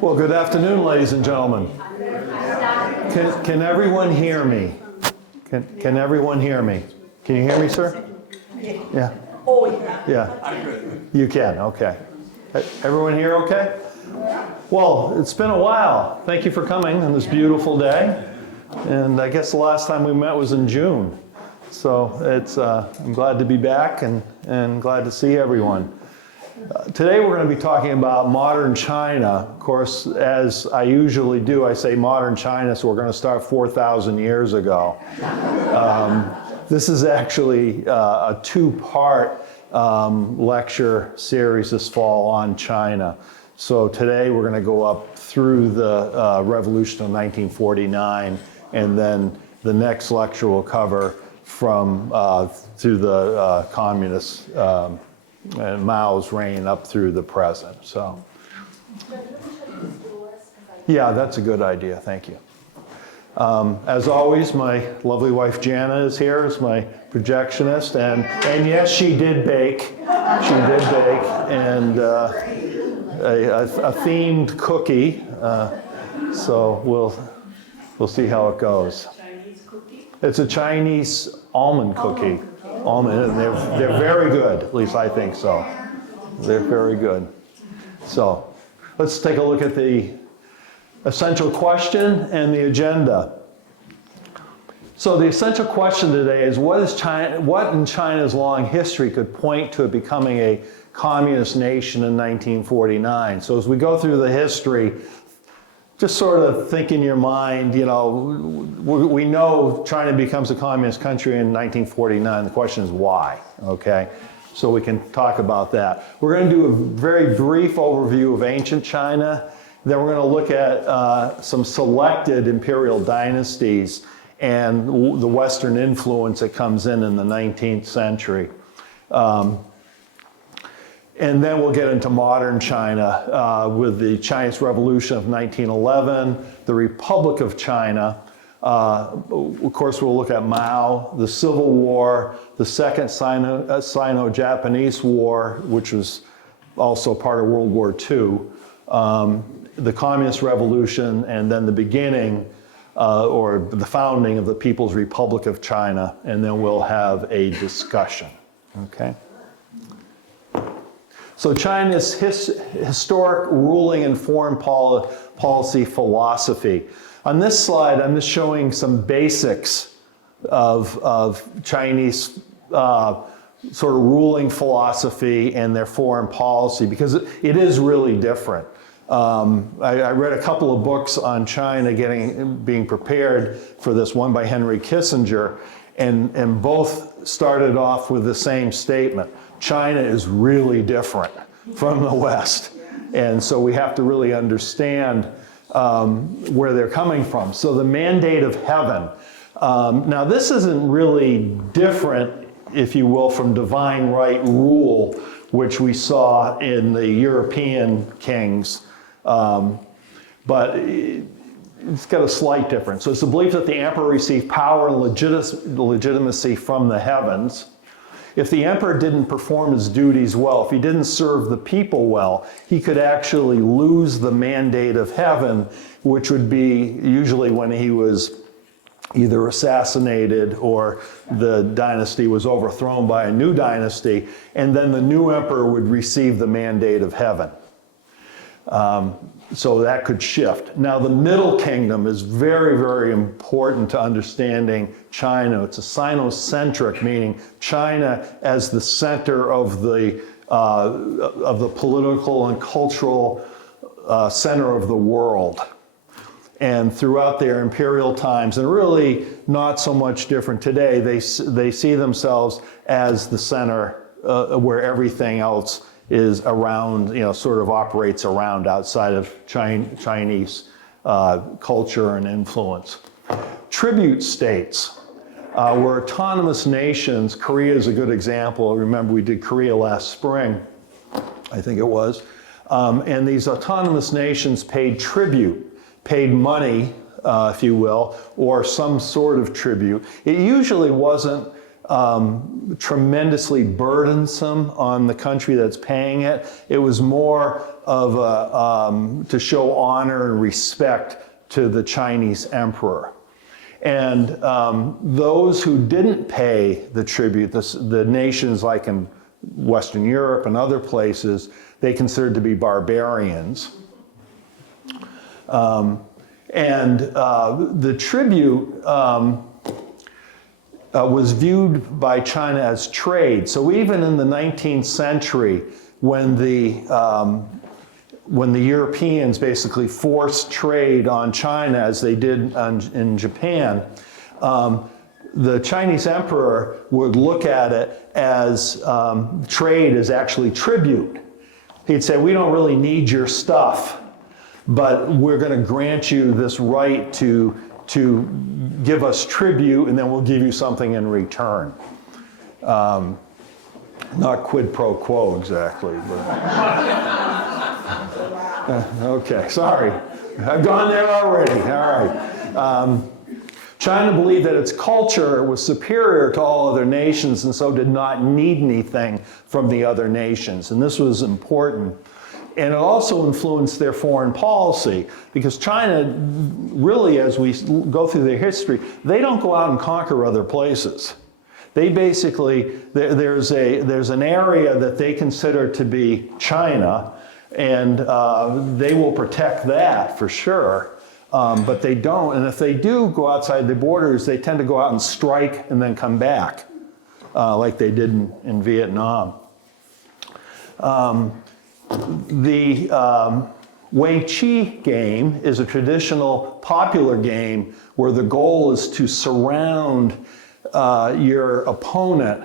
Well, good afternoon, ladies and gentlemen. Can everyone hear me? Can everyone hear me? Can you hear me, sir? Yeah. Oh, yeah. Yeah. I'm good. You can, okay. Everyone here okay? Well, it's been a while. Thank you for coming on this beautiful day. And I guess the last time we met was in June. So I'm glad to be back and glad to see everyone. Today we're going to be talking about modern China. Of course, as I usually do, I say modern China, so we're going to start 4,000 years ago. This is actually a two-part lecture series this fall on China. So today we're going to go up through the revolution of 1949, and then the next lecture will cover from through the communists and Mao's reign up through the present. So, yeah, that's a good idea. Thank you. As always, my lovely wife Jana is here as my projectionist, and yes, she did bake. She did bake, and a themed cookie. So we'll see how it goes. Chinese cookie? It's a Chinese almond cookie. Almond, and they're very good. At least I think so. They're very good. So let's take a look at the essential question and the agenda. So the essential question today is what in China's long history could point to it becoming a communist nation in 1949? So as we go through the history, just sort of think in your mind, you know, we know China becomes a communist country in 1949. The question is why, okay? So we can talk about that. We're going to do a very brief overview of ancient China. Then we're going to look at some selected imperial dynasties and the Western influence that comes in the 19th century. And then we'll get into modern China with the Chinese Revolution of 1911, the Republic of China. Of course, we'll look at Mao, the Civil War, the Second Sino-Japanese War, which was also part of World War II, the Communist Revolution, and then the beginning or the founding of the People's Republic of China, and then we'll have a discussion, okay? So China's historic ruling and foreign policy philosophy. On this slide, I'm just showing some basics of Chinese sort of ruling philosophy and their foreign policy, because it is really different. I read a couple of books on China being prepared for this, one by Henry Kissinger, and both started off with the same statement. China is really different from the West. And so we have to really understand where they're coming from. So the mandate of heaven. Now this isn't really different, if you will, from divine right rule, which we saw in the European kings. But it's got a slight difference. So it's the belief that the emperor received power and legitimacy from the heavens. If the emperor didn't perform his duties well, if he didn't serve the people well, he could actually lose the mandate of heaven, which would be usually when he was either assassinated or the dynasty was overthrown by a new dynasty, and then the new emperor would receive the mandate of heaven. So that could shift. Now the Middle Kingdom is very, very important to understanding China. It's a Sinocentric, meaning China as the center of the political and cultural center of the world. And throughout their imperial times, and really not so much different today, they see themselves as the center where everything else is around, you know, sort of operates around outside of Chinese culture and influence. Tribute states were autonomous nations. Korea is a good example. Remember, we did Korea last spring, I think it was. And these autonomous nations paid tribute, paid money, if you will, or some sort of tribute. It usually wasn't tremendously burdensome on the country that's paying it. It was more of a, to show honor and respect to the Chinese emperor. And those who didn't pay the tribute, the nations like in Western Europe and other places, they considered to be barbarians. The tribute was viewed by China as trade. So even in the 19th century, when the Europeans basically forced trade on China, as they did in Japan, the Chinese emperor would look at it as trade as actually tribute. He'd say, we don't really need your stuff, but we're going to grant you this right to give us tribute, and then we'll give you something in return. Not quid pro quo exactly, but okay, sorry. I've gone there already, all right. China believed that its culture was superior to all other nations and so did not need anything from the other nations, and this was important. And it also influenced their foreign policy, because China really, as we go through their history, they don't go out and conquer other places. They basically, there's an area that they consider to be China, and they will protect that for sure, but they don't. And if they do go outside the borders, they tend to go out and strike and then come back, like they did in Vietnam. The Wei Qi game is a traditional popular game where the goal is to surround your opponent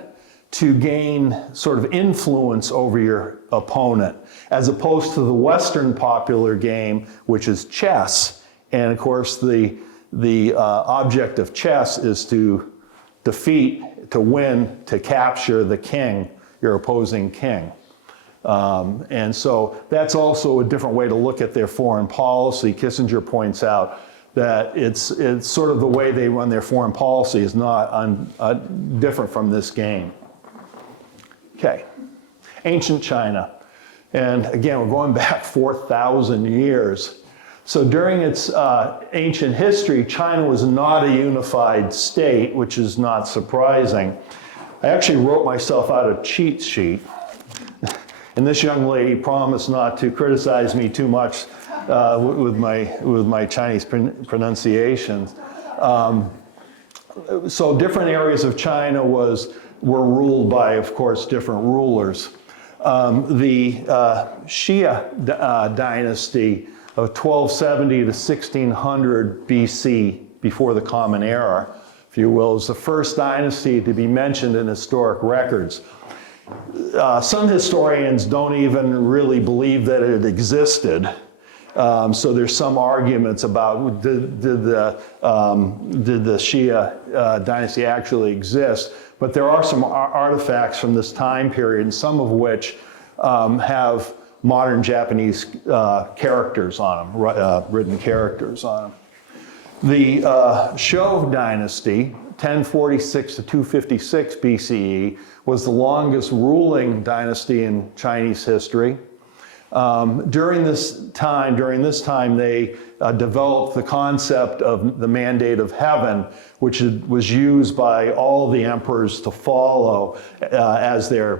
to gain sort of influence over your opponent, as opposed to the Western popular game, which is chess. And of course, the object of chess is to defeat, to win, to capture the king, your opposing king. And so that's also a different way to look at their foreign policy. Kissinger points out that it's sort of the way they run their foreign policy is not different from this game. Okay, ancient China. And again, we're going back 4,000 years. So during its ancient history, China was not a unified state, which is not surprising. I actually wrote myself out a cheat sheet. And this young lady promised not to criticize me too much with my Chinese pronunciations. So different areas of China were ruled by, of course, different rulers. The Xia dynasty of 1270 to 1600 BC, before the Common Era, if you will, is the first dynasty to be mentioned in historic records. Some historians don't even really believe that it existed. So there's some arguments about did the Xia dynasty actually exist? But there are some artifacts from this time period, and some of which have modern Japanese characters on them, written characters on them. The Shou dynasty, 1046 to 256 BCE, was the longest ruling dynasty in Chinese history. During this time, they developed the concept of the mandate of heaven, which was used by all the emperors to follow as they're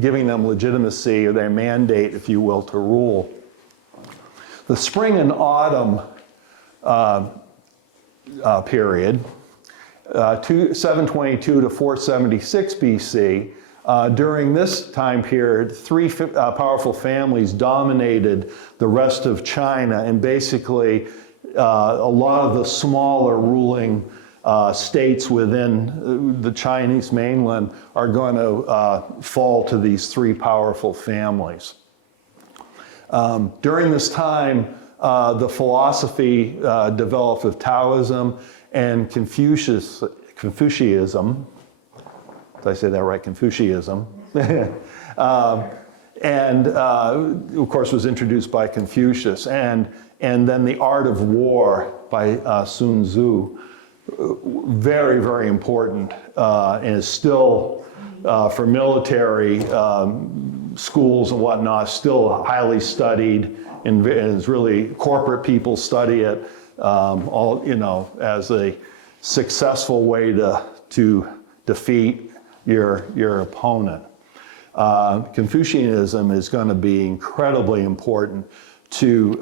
giving them legitimacy, or their mandate, if you will, to rule. The spring and autumn period, 722 to 476 BC, during this time period, three powerful families dominated the rest of China, and basically a lot of the smaller ruling states within the Chinese mainland are going to fall to these three powerful families. During this time, the philosophy developed of Taoism and Confucianism. Did I say that right? Confucianism. And of course was introduced by Confucius. And then the art of war by Sun Tzu very, very important and is still, for military schools and whatnot, still highly studied, and is really, corporate people study it all, you know, as a successful way to defeat your opponent. Confucianism is going to be incredibly important to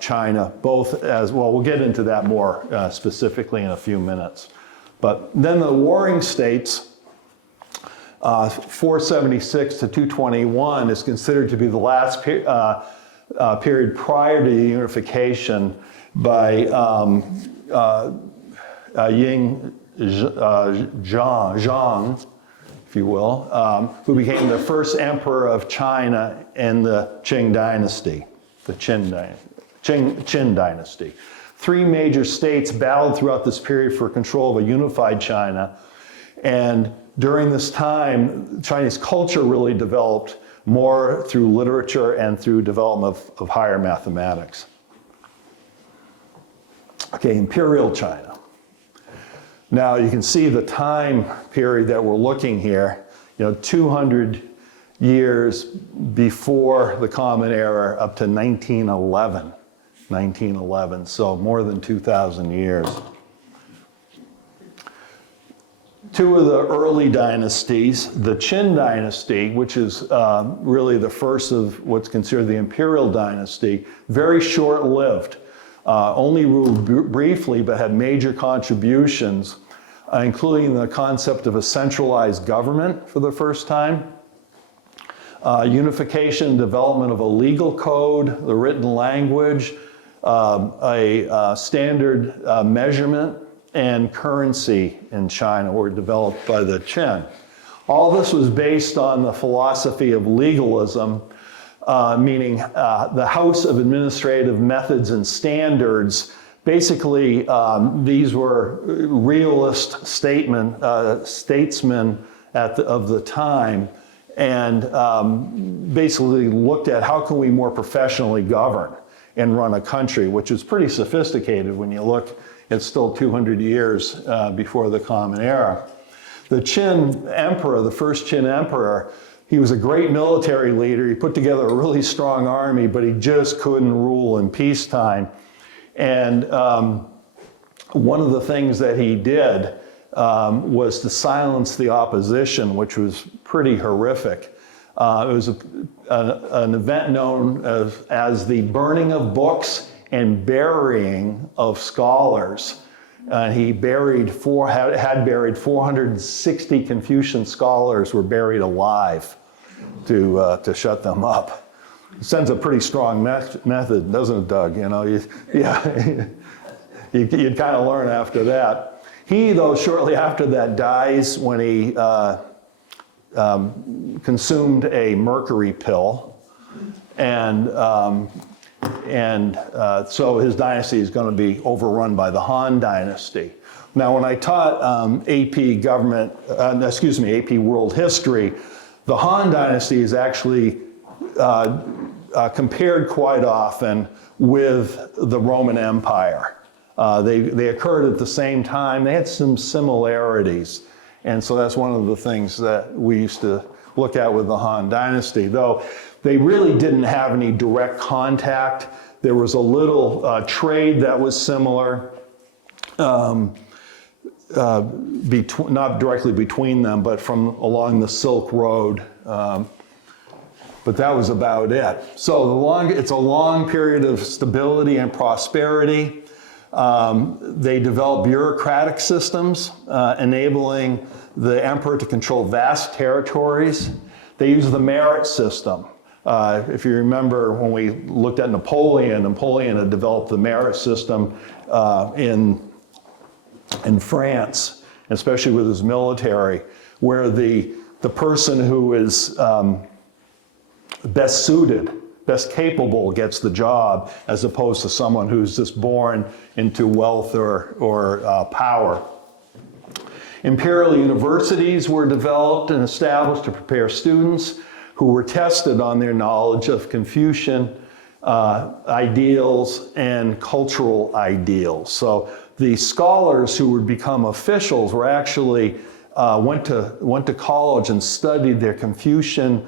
China, both as, well, we'll get into that more specifically in a few minutes. But then the warring states, 476 to 221 is considered to be the last period prior to the unification by Zhang, if you will, who became the first emperor of China in the Qing Dynasty, the Qin Dynasty. Three major states battled throughout this period for control of a unified China. And during this time, Chinese culture really developed more through literature and through development of higher mathematics. Okay, Imperial China. Now you can see the time period that we're looking here, 200 years before the Common Era up to 1911, so more than 2,000 years. Two of the early dynasties, the Qin Dynasty, which is really the first of what's considered the Imperial Dynasty, very short-lived, only ruled briefly but had major contributions, including the concept of a centralized government for the first time, unification and development of a legal code, the written language, a standard measurement, and currency in China were developed by the Qin. All this was based on the philosophy of legalism, meaning the House of Administrative Methods and Standards. Basically, these were realist statesmen of the time, and basically looked at how can we more professionally govern and run a country, which is pretty sophisticated when you look. It's still 200 years before the Common Era. The Qin Emperor, the first Qin Emperor, he was a great military leader. He put together a really strong army, but he just couldn't rule in peacetime. And one of the things that he did was to silence the opposition, which was pretty horrific. It was an event known as the burning of books and burying of scholars. He had buried 460 Confucian scholars were buried alive to shut them up. It sends a pretty strong method, doesn't it, Doug? You'd kind of learn after that. He, though, shortly after that dies when he consumed a mercury pill, and so his dynasty is going to be overrun by the Han Dynasty. Now, when I taught AP World History, the Han Dynasty is actually compared quite often with the Roman Empire. They occurred at the same time. They had some similarities. And so that's one of the things that we used to look at with the Han Dynasty, though they really didn't have any direct contact. There was a little trade that was similar, not directly between them, but from along the Silk Road. But that was about it. So it's a long period of stability and prosperity. They developed bureaucratic systems, enabling the emperor to control vast territories. They used the merit system. If you remember when we looked at Napoleon had developed the merit system in France, especially with his military, where the person who is best suited, best capable gets the job, as opposed to someone who's just born into wealth or power. Imperial universities were developed and established to prepare students who were tested on their knowledge of Confucian ideals and cultural ideals. So the scholars who would become officials were actually went to college and studied their Confucian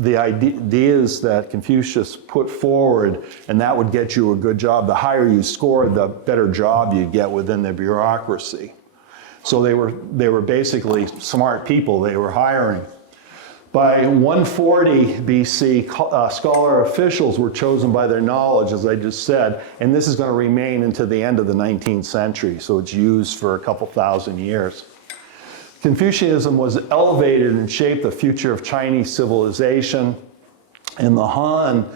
the ideas that Confucius put forward, and that would get you a good job. The higher you scored, the better job you get within the bureaucracy. So they were basically smart people they were hiring. By 140 BC, scholar officials were chosen by their knowledge, as I just said, and this is going to remain into the end of the 19th century, so it's used for a couple thousand years. Confucianism was elevated and shaped the future of Chinese civilization. And the Han,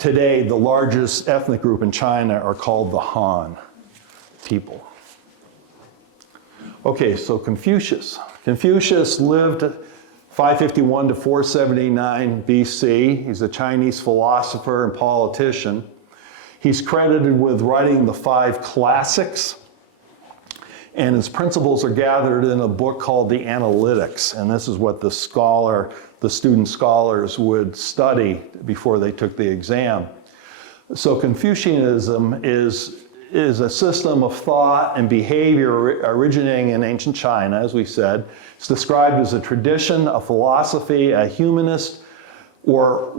today, the largest ethnic group in China are called the Han people. Okay, so Confucius. Confucius lived 551 to 479 BC. He's a Chinese philosopher and politician. He's credited with writing the 5 classics, and his principles are gathered in a book called the Analytics, and this is what the student scholars would study before they took the exam. So Confucianism is a system of thought and behavior originating in ancient China, as we said. It's described as a tradition, a philosophy, a humanist or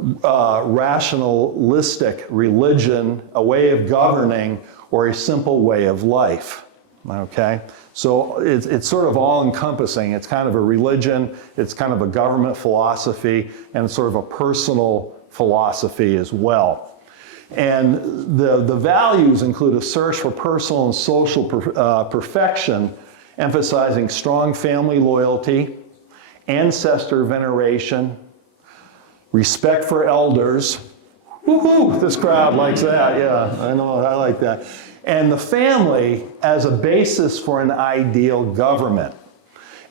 rationalistic religion, a way of governing, or a simple way of life. Okay, so it's sort of all-encompassing. It's kind of a religion, it's kind of a government philosophy, and sort of a personal philosophy as well. And the values include a search for personal and social perfection, emphasizing strong family loyalty, ancestor veneration, respect for elders. Woohoo! This crowd likes that. Yeah, I know, I like that. And the family as a basis for an ideal government.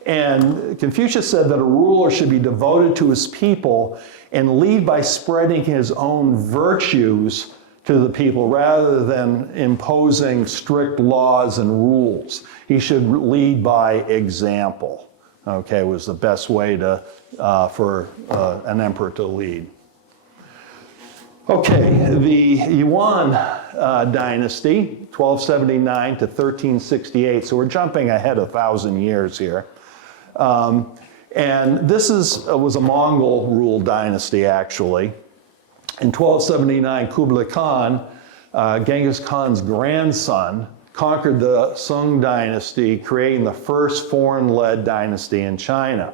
And Confucius said that a ruler should be devoted to his people and lead by spreading his own virtues to the people rather than imposing strict laws and rules. He should lead by example. Okay, was the best way for an emperor to lead. Okay, the Yuan Dynasty, 1279 to 1368. So we're jumping ahead 1,000 years here. And this was a Mongol-ruled dynasty, actually. In 1279, Kublai Khan, Genghis Khan's grandson, conquered the Qing Dynasty, creating the first foreign-led dynasty in China.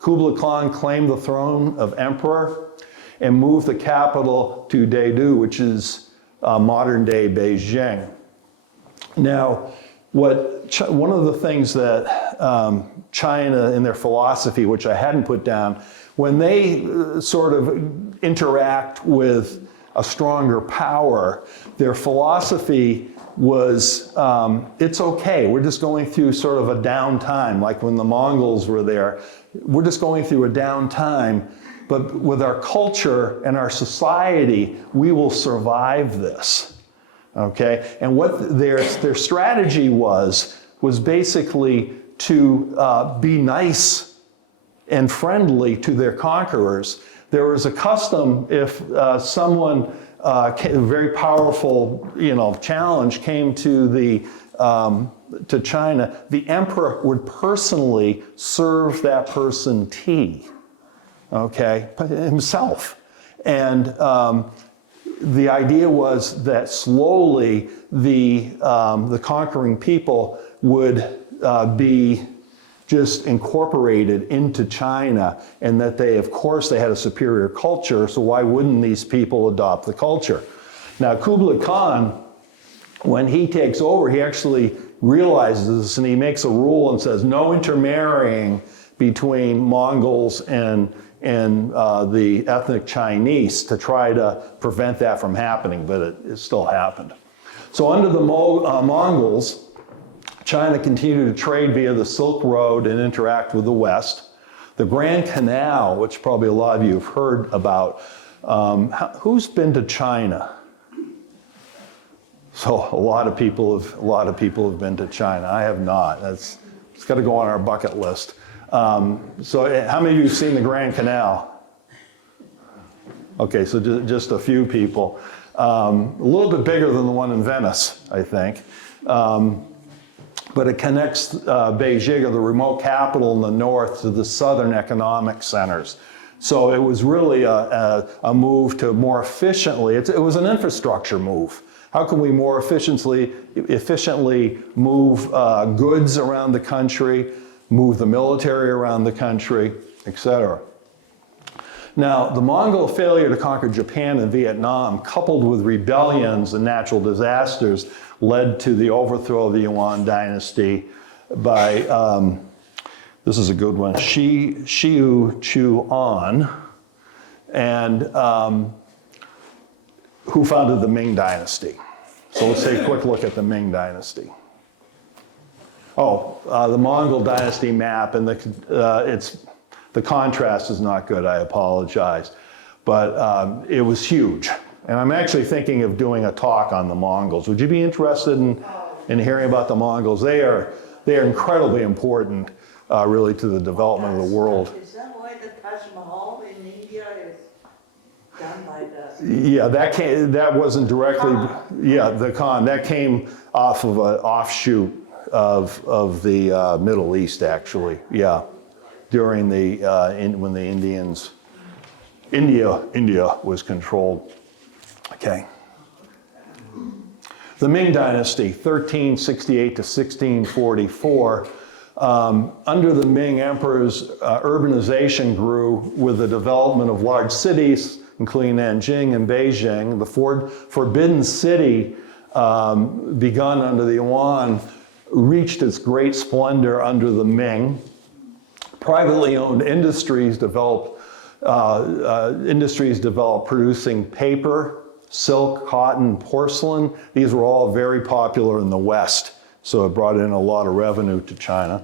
Kublai Khan claimed the throne of emperor and moved the capital to Daidu, which is modern-day Beijing. Now, one of the things that China, in their philosophy, which I hadn't put down, when they sort of interact with a stronger power, their philosophy was, it's okay, we're just going through sort of a downtime, like when the Mongols were there. We're just going through a downtime, but with our culture and our society, we will survive this. Okay, and what their strategy was was to be nice and friendly to their conquerors. There was a custom if someone, a very powerful, challenge came to China, the emperor would personally serve that person tea, okay, himself. And the idea was that slowly the conquering people would be just incorporated into China, and that of course, they had a superior culture, so why wouldn't these people adopt the culture? Now, Kublai Khan, when he takes over, he actually realizes this, and he makes a rule and says no intermarrying between Mongols and the ethnic Chinese to try to prevent that from happening, but it still happened. So under the Mongols, China continued to trade via the Silk Road and interact with the West. The Grand Canal, which probably a lot of you have heard about, who's been to China? So a lot of people have been to China. I have not. It's got to go on our bucket list. So how many of you have seen the Grand Canal? Okay, so just a few people. A little bit bigger than the one in Venice, I think. But it connects Beijing, or the remote capital in the north, to the southern economic centers. So it was really a move to more efficiently, it was an infrastructure move. How can we more efficiently move goods around the country, move the military around the country, etc. Now, the Mongol failure to conquer Japan and Vietnam, coupled with rebellions and natural disasters, led to the overthrow of the Yuan Dynasty by, this is a good one, Shiu Chuan, and who founded the Ming Dynasty. So let's take a quick look at the Ming Dynasty. The Mongol Dynasty map, and the contrast is not good, I apologize. But it was huge. And I'm actually thinking of doing a talk on the Mongols. Would you be interested in hearing about the Mongols? They are incredibly important, really, to the development of the world. Is that why the Taj Mahal in India is done by the... Yeah, that wasn't directly, the Khan. That came off of an offshoot of the Middle East, actually, yeah, during when the India was controlled. Okay. The Ming Dynasty, 1368 to 1644. Under the Ming emperors, urbanization grew with the development of large cities, including Nanjing and Beijing. The Forbidden City, begun under the Yuan, reached its great splendor under the Ming. Privately owned industries developed producing paper, silk, cotton, porcelain. These were all very popular in the West, so it brought in a lot of revenue to China.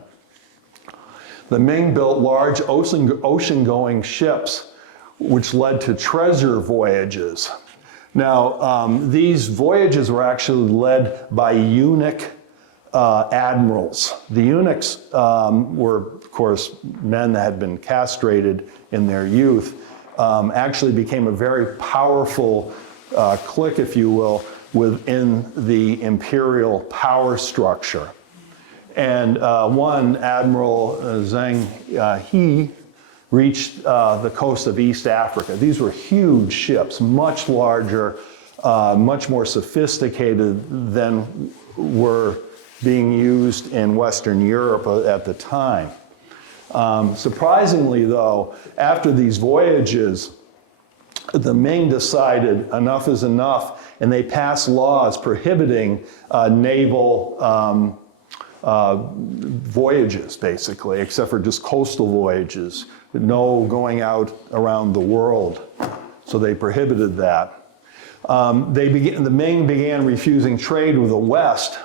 The Ming built large ocean-going ships, which led to treasure voyages. Now, these voyages were actually led by eunuch admirals. The eunuchs were, of course, men that had been castrated in their youth, actually became a very powerful clique, if you will, within the imperial power structure. And one, Admiral Zheng He, reached the coast of East Africa. These were huge ships, much larger, much more sophisticated than were being used in Western Europe at the time. Surprisingly, though, after these voyages, the Ming decided enough is enough, and they passed laws prohibiting naval voyages, basically, except for just coastal voyages. No going out around the world. So they prohibited that. The Ming began refusing trade with the West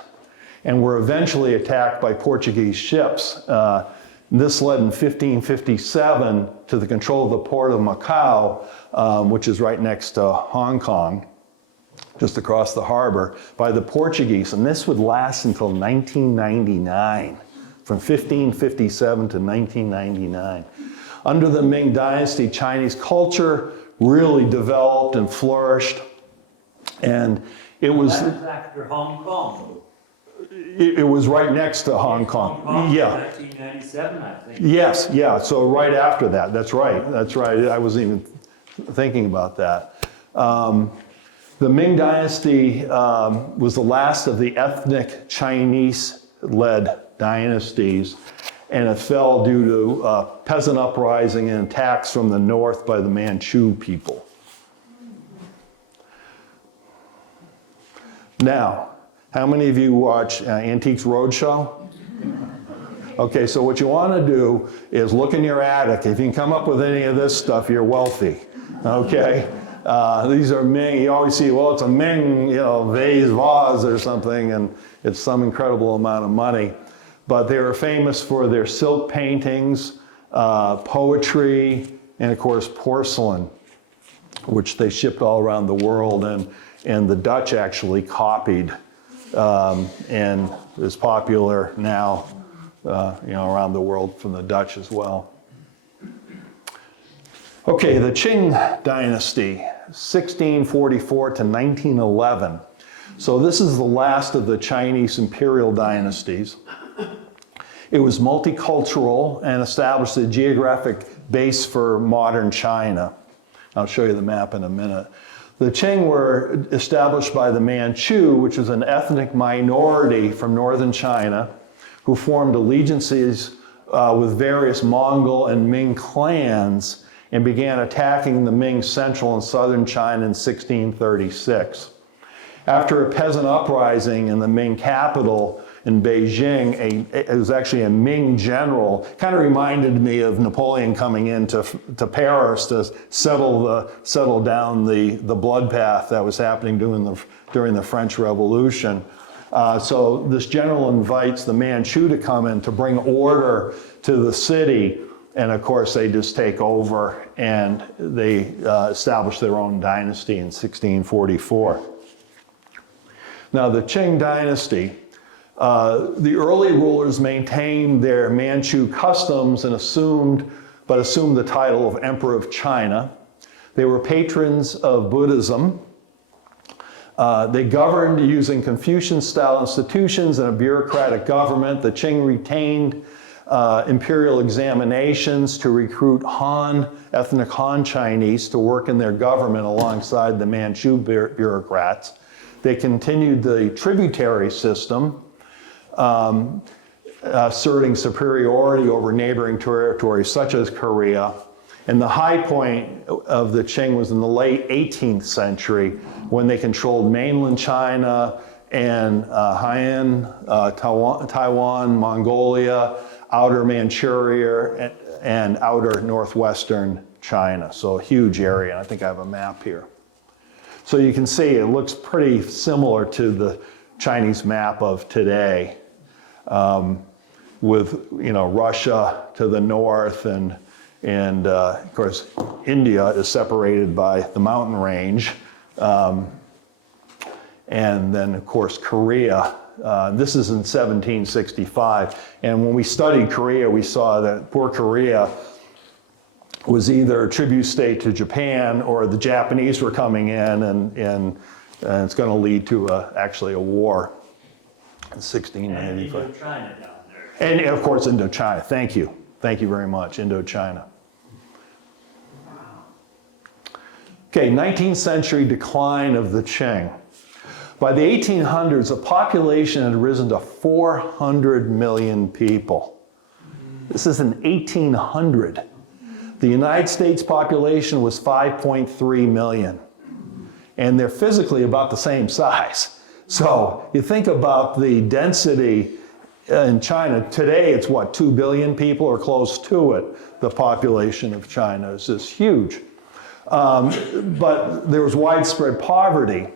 and were eventually attacked by Portuguese ships. This led in 1557 to the control of the port of Macau, which is right next to Hong Kong, just across the harbor, by the Portuguese. And this would last until 1999, from 1557 to 1999. Under the Ming Dynasty, Chinese culture really developed and flourished. And it was... That was after Hong Kong. It was right next to Hong Kong. Yeah. 1997, I think. Yes, yeah, so right after that, that's right. I wasn't even thinking about that. The Ming Dynasty was the last of the ethnic Chinese-led dynasties, and it fell due to peasant uprising and attacks from the north by the Manchu people. Now, how many of you watch Antiques Roadshow? Okay, so what you want to do is look in your attic. If you can come up with any of this stuff, you're wealthy. Okay? These are Ming. You always see, well, it's a Ming, vase or something, and it's some incredible amount of money. But they were famous for their silk paintings, poetry, and of course porcelain, which they shipped all around the world, and the Dutch actually copied, and is popular now, around the world from the Dutch as well. Okay, the Qing Dynasty, 1644 to 1911. So this is the last of the Chinese imperial dynasties. It was multicultural and established a geographic base for modern China. I'll show you the map in a minute. The Qing were established by the Manchu, which is an ethnic minority from northern China, who formed allegiances with various Mongol and Ming clans and began attacking the Ming central and southern China in 1636. After a peasant uprising in the Ming capital in Beijing, it was actually a Ming general, kind of reminded me of Napoleon coming into Paris to settle down the bloodbath that was happening during the French Revolution. So this general invites the Manchu to come in to bring order to the city. And of course, they just take over and they establish their own dynasty in 1644. Now, the Qing Dynasty, the early rulers maintained their Manchu customs and assumed the title of Emperor of China. They were patrons of Buddhism. They governed using Confucian-style institutions and a bureaucratic government. The Qing retained imperial examinations to recruit ethnic Han Chinese to work in their government alongside the Manchu bureaucrats. They continued the tributary system, asserting superiority over neighboring territories such as Korea. And the high point of the Qing was in the late 18th century when they controlled mainland China and Taiwan, Mongolia, outer Manchuria, and outer northwestern China. So a huge area. I think I have a map here. So you can see it looks pretty similar to the Chinese map of today, with Russia to the north, and of course India is separated by the mountain range, and then of course Korea. This is in 1765, and when we studied Korea, we saw that poor Korea was either a tribute state to Japan or the Japanese were coming in, and it's going to lead to actually a war in 1695. And Indochina down there. And of course Indochina. Thank you very much, Indochina. Okay, 19th century decline of the Qing. By the 1800s, the population had risen to 400 million people. This is in 1800. The United States population was 5.3 million, and they're physically about the same size. So you think about the density in China. Today, it's 2 billion people or close to it. The population of China is just huge. But there was widespread poverty.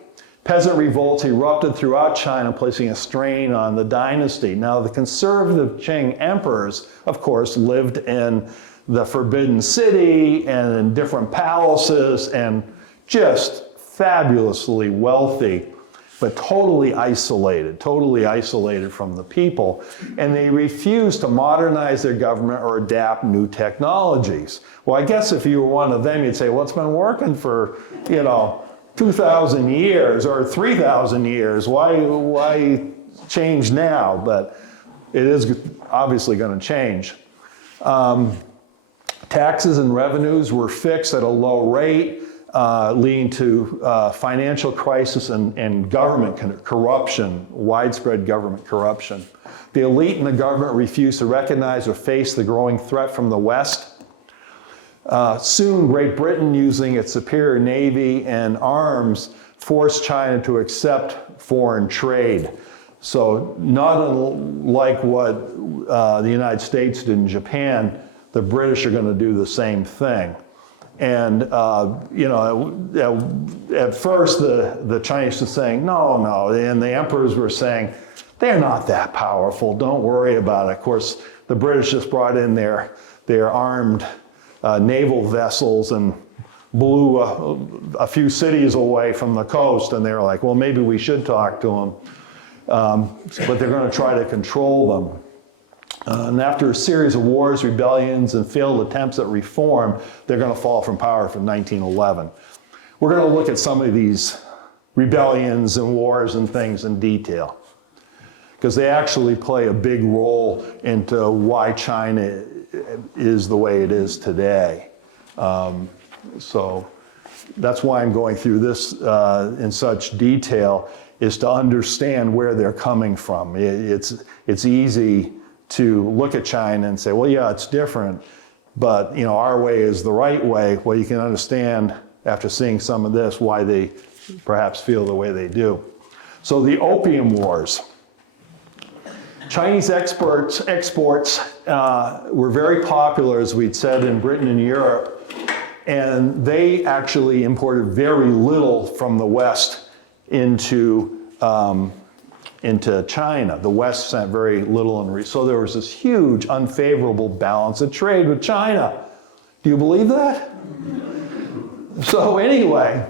Peasant revolts erupted throughout China, placing a strain on the dynasty. Now, the conservative Qing emperors, of course, lived in the Forbidden City and in different palaces and just fabulously wealthy, but totally isolated from the people. And they refused to modernize their government or adapt new technologies. Well, I guess if you were one of them, you'd say, well, it's been working for, 2,000 years or 3,000 years. Why change now? But it is obviously going to change. Taxes and revenues were fixed at a low rate, leading to financial crisis and government corruption, widespread government corruption. The elite and the government refused to recognize or face the growing threat from the West. Soon, Great Britain, using its superior navy and arms, forced China to accept foreign trade. So not unlike what the United States did in Japan, the British are going to do the same thing. And, at first the Chinese were saying, no, and the emperors were saying, they're not that powerful, don't worry about it. Of course, the British just brought in their armed naval vessels and blew a few cities away from the coast, and they were like, well, maybe we should talk to them. But they're going to try to control them. And after a series of wars, rebellions, and failed attempts at reform, they're going to fall from power from 1911. We're going to look at some of these rebellions and wars and things in detail, because they actually play a big role into why China is the way it is today. So that's why I'm going through this in such detail, is to understand where they're coming from. It's easy to look at China and say, well, yeah, it's different, but our way is the right way. Well, you can understand after seeing some of this why they perhaps feel the way they do. So the Opium Wars. Chinese exports were very popular, as we'd said, in Britain and Europe, and they actually imported very little from the West into China. The West sent very little, so there was this huge unfavorable balance of trade with China. Do you believe that? So anyway,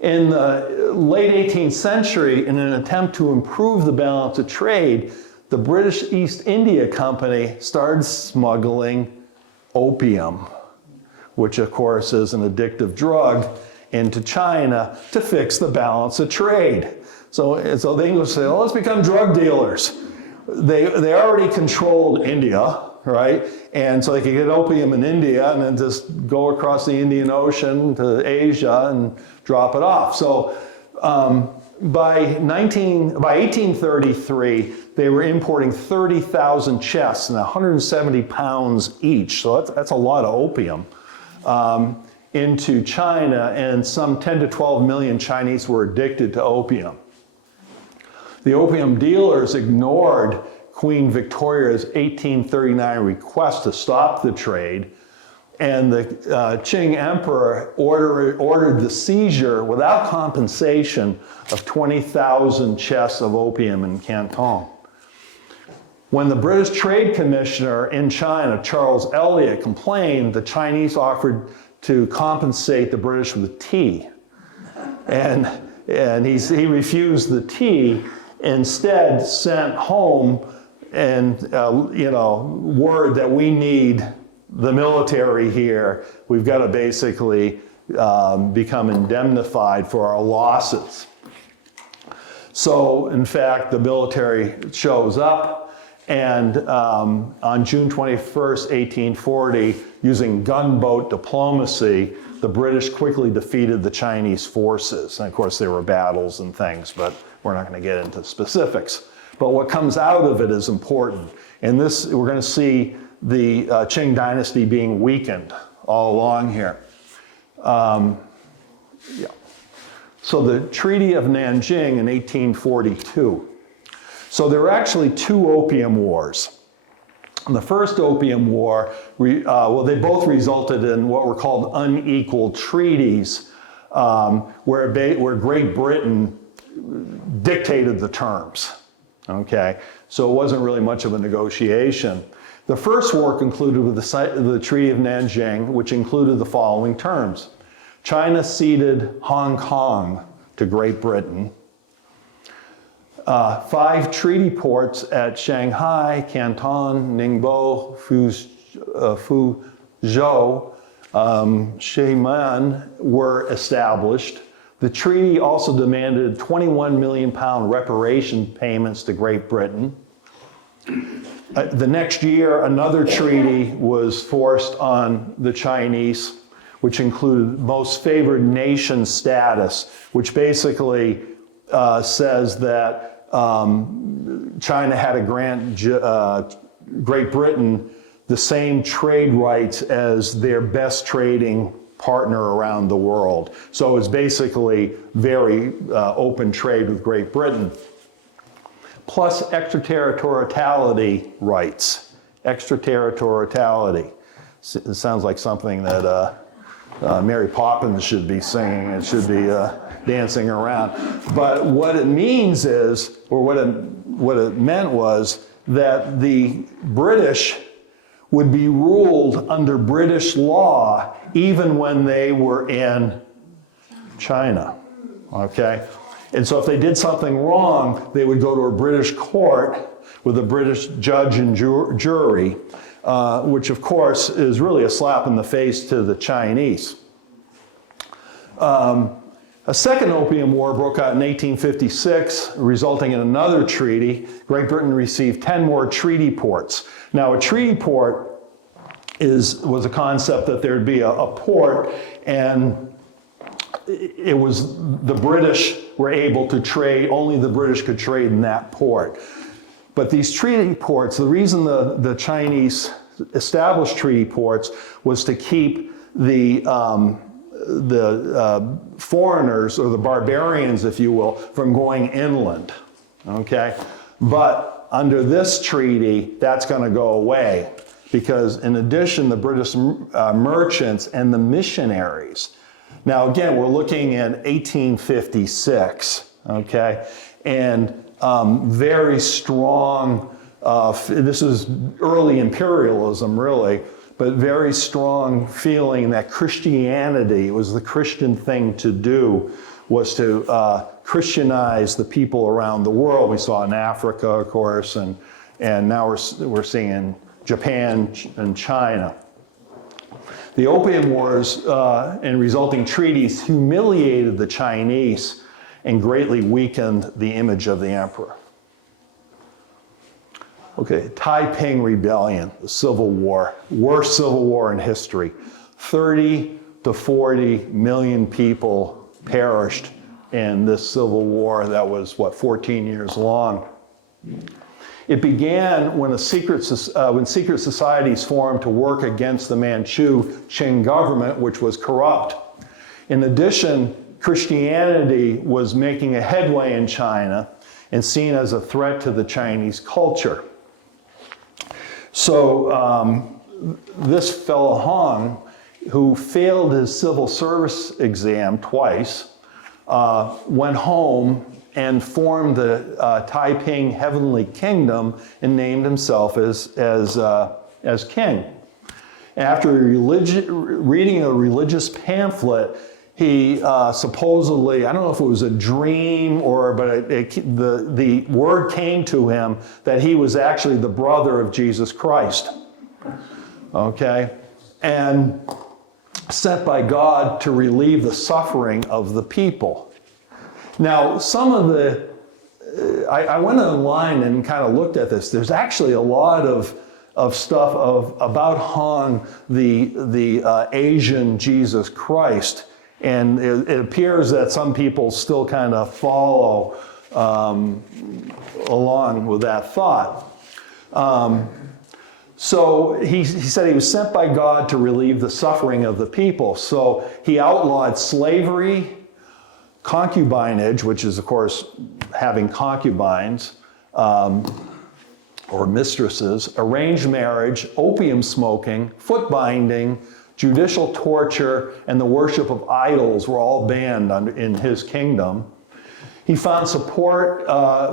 in the late 18th century, in an attempt to improve the balance of trade, the British East India Company started smuggling opium, which of course is an addictive drug, into China to fix the balance of trade. So the English say, well, let's become drug dealers. They already controlled India, right? And so they could get opium in India and then just go across the Indian Ocean to Asia and drop it off. So by 1833, they were importing 30,000 chests and 170 pounds each. So that's a lot of opium into China, and some 10 to 12 million Chinese were addicted to opium. The opium dealers ignored Queen Victoria's 1839 request to stop the trade, and the Qing Emperor ordered the seizure without compensation of 20,000 chests of opium in Canton. When the British Trade Commissioner in China, Charles Elliot, complained, the Chinese offered to compensate the British with tea. And he refused the tea, instead sent home word that we need the military here. We've got to basically become indemnified for our losses. So in fact, the military shows up, and on June 21st, 1840, using gunboat diplomacy, the British quickly defeated the Chinese forces. And of course, there were battles and things, but we're not going to get into specifics. But what comes out of it is important. And this, we're going to see the Qing Dynasty being weakened all along here. So the Treaty of Nanjing in 1842. So there were actually two opium wars. The first Opium War, they both resulted in what were called unequal treaties, where Great Britain dictated the terms. Okay, so it wasn't really much of a negotiation. The first war concluded with the Treaty of Nanjing, which included the following terms. China ceded Hong Kong to Great Britain. 5 treaty ports at Shanghai, Canton, Ningbo, Fuzhou, Xiamen were established. The treaty also demanded 21 million pound reparation payments to Great Britain. The next year, another treaty was forced on the Chinese, which included most favored nation status, which basically says that China had to grant Great Britain the same trade rights as their best trading partner around the world. So it's basically very open trade with Great Britain. Plus extraterritoriality rights. Extraterritoriality. It sounds like something that Mary Poppins should be singing. It should be dancing around. But what it means is, or what it meant was, that the British would be ruled under British law even when they were in China, okay? And so if they did something wrong, they would go to a British court, with a British judge and jury, which of course is really a slap in the face to the Chinese. A second Opium War broke out in 1856, resulting in another treaty. Great Britain received 10 more treaty ports. Now, a treaty port was a concept that there'd be a port, and it was the British were able to trade, only the British could trade in that port. But these treaty ports, the reason the Chinese established treaty ports was to keep the foreigners, or the barbarians, if you will, from going inland, okay? But under this treaty, that's gonna go away, because in addition, the British merchants and the missionaries. Now again, we're looking at 1856, okay? And very strong, this is early imperialism really, but very strong feeling that Christianity was the Christian thing to do, was to Christianize the people around the world. We saw in Africa, of course, and now we're seeing in Japan and China. The Opium Wars and resulting treaties humiliated the Chinese and greatly weakened the image of the emperor. Okay, Taiping Rebellion, the Civil War, worst civil war in history. 30 to 40 million people perished in this civil war that was, 14 years long. It began when secret societies formed to work against the Manchu Qing government, which was corrupt. In addition, Christianity was making a headway in China and seen as a threat to the Chinese culture. So this fellow Hong, who failed his civil service exam twice, went home and formed the Taiping Heavenly Kingdom and named himself as king. After reading a religious pamphlet, he supposedly, I don't know if it was a dream but the word came to him that he was actually the brother of Jesus Christ, okay? And sent by God to relieve the suffering of the people. Now, some of the, I went online and kind of looked at this. There's actually a lot of stuff about Hong, the Asian Jesus Christ. And it appears that some people still kind of follow along with that thought. So he said he was sent by God to relieve the suffering of the people. So he outlawed slavery, concubinage, which is, of course, having concubines or mistresses, arranged marriage, opium smoking, foot binding, judicial torture, and the worship of idols were all banned in his kingdom. He found support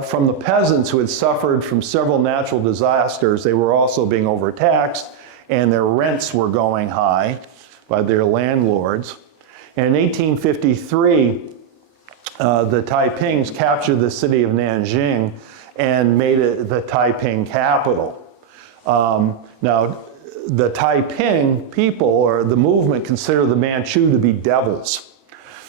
from the peasants who had suffered from several natural disasters. They were also being overtaxed, and their rents were going high by their landlords. And in 1853, the Taipings captured the city of Nanjing and made it the Taiping capital. Now, the Taiping people, or the movement, consider the Manchu to be devils.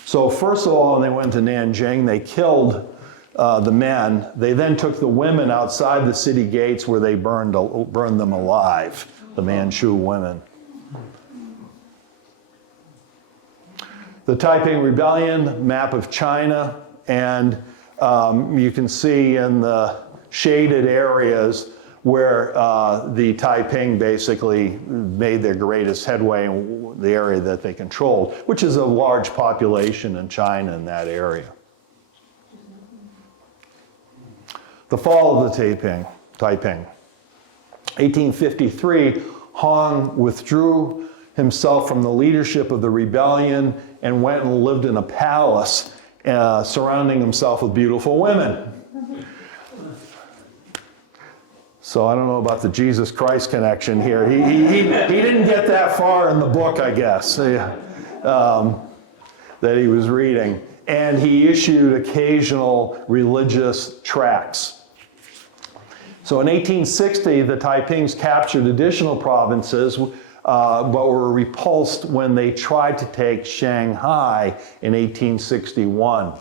So first of all, when they went to Nanjing, they killed the men. They then took the women outside the city gates where they burned them alive, the Manchu women. The Taiping Rebellion, map of China, and you can see in the shaded areas where the Taiping basically made their greatest headway in the area that they controlled, which is a large population in China in that area. The fall of the Taiping. 1853, Hong withdrew himself from the leadership of the rebellion and went and lived in a palace, surrounding himself with beautiful women. So I don't know about the Jesus Christ connection here. He didn't get that far in the book, I guess, that he was reading. And he issued occasional religious tracts. So in 1860, the Taipings captured additional provinces, but were repulsed when they tried to take Shanghai in 1861.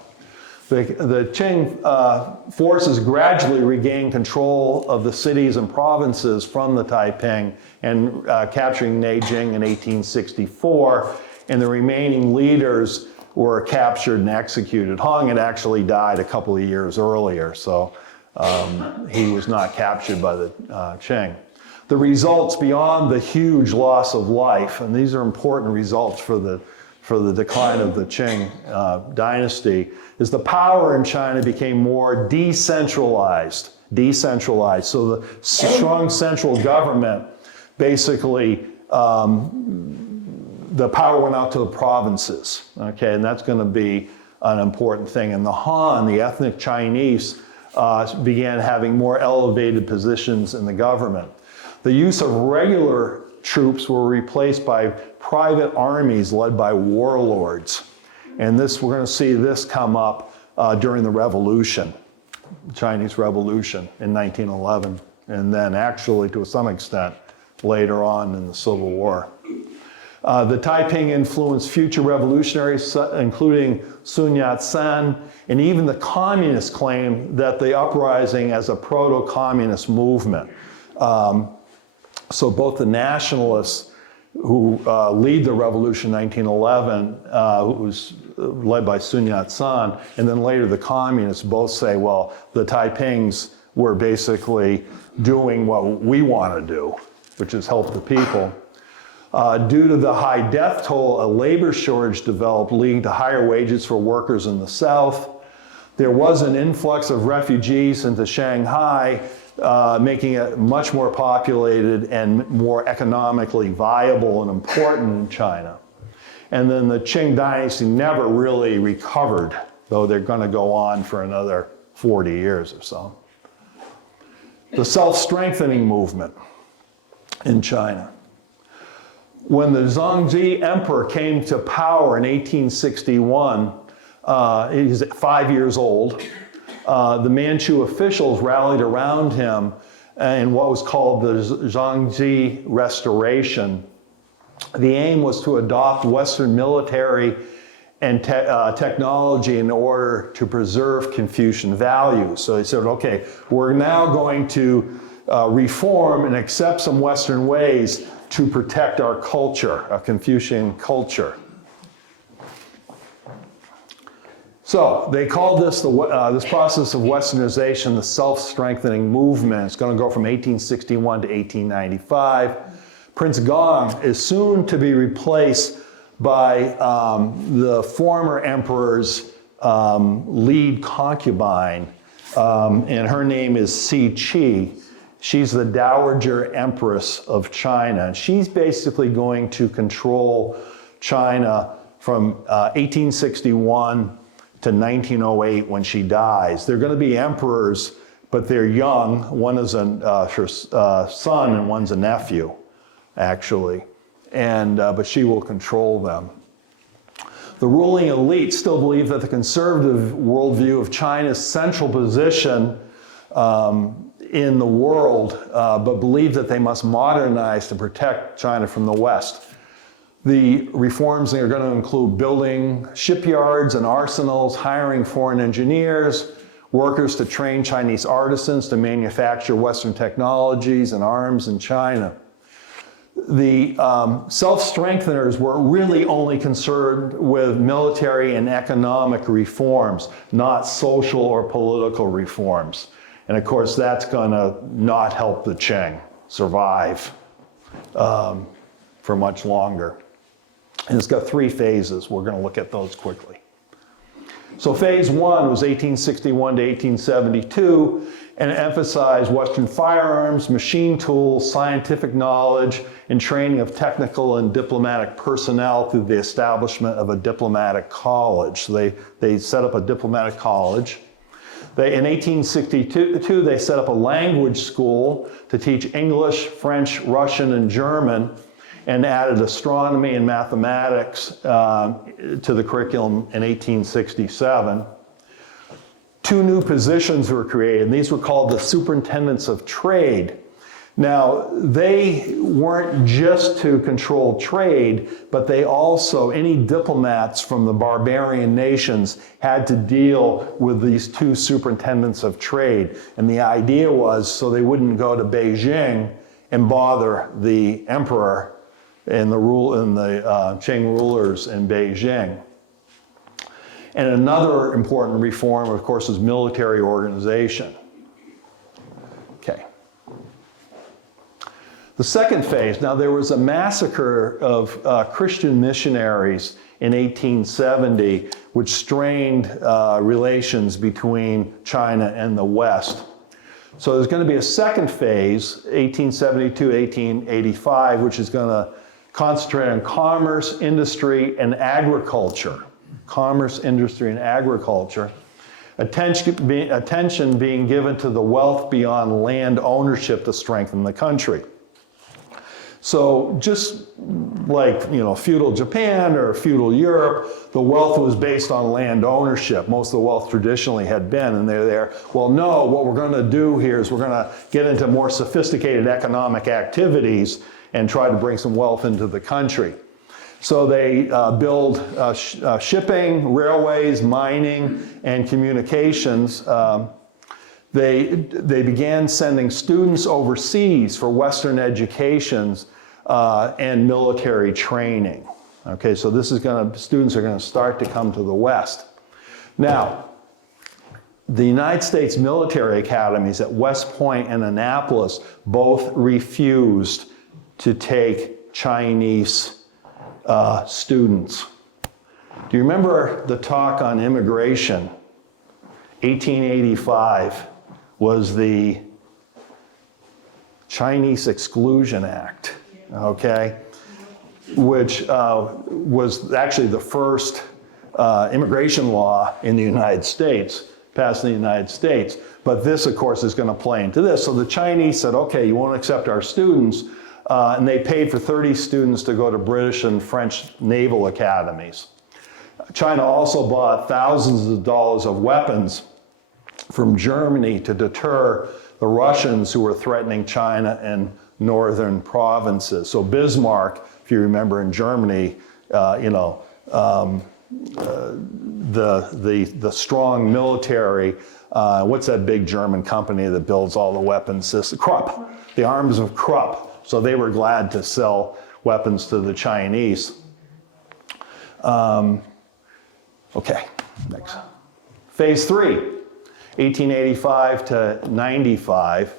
The Qing forces gradually regained control of the cities and provinces from the Taiping and capturing Nanjing in 1864, and the remaining leaders were captured and executed. Hong had actually died a couple of years earlier, so he was not captured by the Qing. The results beyond the huge loss of life, and these are important results for the decline of the Qing dynasty, is the power in China became more decentralized. So the strong central government, basically, the power went out to the provinces, okay, and that's going to be an important thing. And the Han, the ethnic Chinese, began having more elevated positions in the government. The use of regular troops were replaced by private armies led by warlords. And this, we're going to see this come up during the revolution, Chinese Revolution in 1911, and then actually to some extent later on in the Civil War. The Taiping influenced future revolutionaries, including Sun Yat-sen, and even the communists claimed that the uprising as a proto-communist movement. So both the nationalists who lead the revolution in 1911, who was led by Sun Yat-sen, and then later the communists both say, well, the Taipings were basically doing what we want to do, which is help the people. Due to the high death toll, a labor shortage developed, leading to higher wages for workers in the South. There was an influx of refugees into Shanghai, making it much more populated and more economically viable and important in China. And then the Qing Dynasty never really recovered, though they're going to go on for another 40 years or so. The self-strengthening movement in China. When the Zhongji emperor came to power in 1861, he's 5 years old, the Manchu officials rallied around him in what was called the Zhongji Restoration. The aim was to adopt Western military and technology in order to preserve Confucian values. So he said, okay, we're now going to reform and accept some Western ways to protect our culture, a Confucian culture. So they called this this process of Westernization the self-strengthening movement. It's going to go from 1861 to 1895. Prince Gong is soon to be replaced by the former emperor's lead concubine, and her name is Si Qi. She's the Dowager Empress of China. And she's basically going to control China from 1861 to 1908 when she dies. They're going to be emperors, but they're young. One is her son and one's a nephew, actually. And but she will control them. The ruling elite still believe that the conservative worldview of China's central position in the world, but believe that they must modernize to protect China from the West. The reforms are going to include building shipyards and arsenals, hiring foreign engineers, workers to train Chinese artisans to manufacture Western technologies and arms in China. The self-strengtheners were really only concerned with military and economic reforms, not social or political reforms. And of course, that's going to not help the Qing survive for much longer. And it's got three phases. We're going to look at those quickly. So phase one was 1861 to 1872, and emphasized Western firearms, machine tools, scientific knowledge, and training of technical and diplomatic personnel through the establishment of a diplomatic college. So they set up a diplomatic college. In 1862, they set up a language school to teach English, French, Russian, and German, and added astronomy and mathematics to the curriculum in 1867. two new positions were created, and these were called the superintendents of trade. Now, they weren't just to control trade, but they also, any diplomats from the barbarian nations had to deal with these two superintendents of trade. And the idea was so they wouldn't go to Beijing and bother the emperor and the Qing rulers in Beijing. And another important reform, of course, is military organization. Okay. The second phase, now there was a massacre of Christian missionaries in 1870, which strained relations between China and the West. So there's going to be a second phase, 1872, 1885, which is going to concentrate on commerce, industry, and agriculture. Commerce, industry, and agriculture. Attention being given to the wealth beyond land ownership to strengthen the country. So just like, feudal Japan or feudal Europe, the wealth was based on land ownership. Most of the wealth traditionally had been, and they're there. Well, no, what we're going to do here is we're going to get into more sophisticated economic activities and try to bring some wealth into the country. So they build shipping, railways, mining, and communications. They began sending students overseas for Western educations and military training. Okay, so students are going to start to come to the West. Now, the United States military academies at West Point and Annapolis both refused to take Chinese students. Do you remember the talk on immigration? 1885 was the Chinese Exclusion Act, okay, which was actually the first immigration law in the United States, passed in the United States. But this, of course, is going to play into this. So the Chinese said, okay, you won't accept our students, and they paid for 30 students to go to British and French naval academies. China also bought thousands of dollars of weapons from Germany to deter the Russians who were threatening China and northern provinces. So Bismarck, if you remember in Germany, the strong military, what's that big German company that builds all the weapons systems? Krupp, the arms of Krupp. So they were glad to sell weapons to the Chinese. Okay, next. Phase 3, 1885 to 95.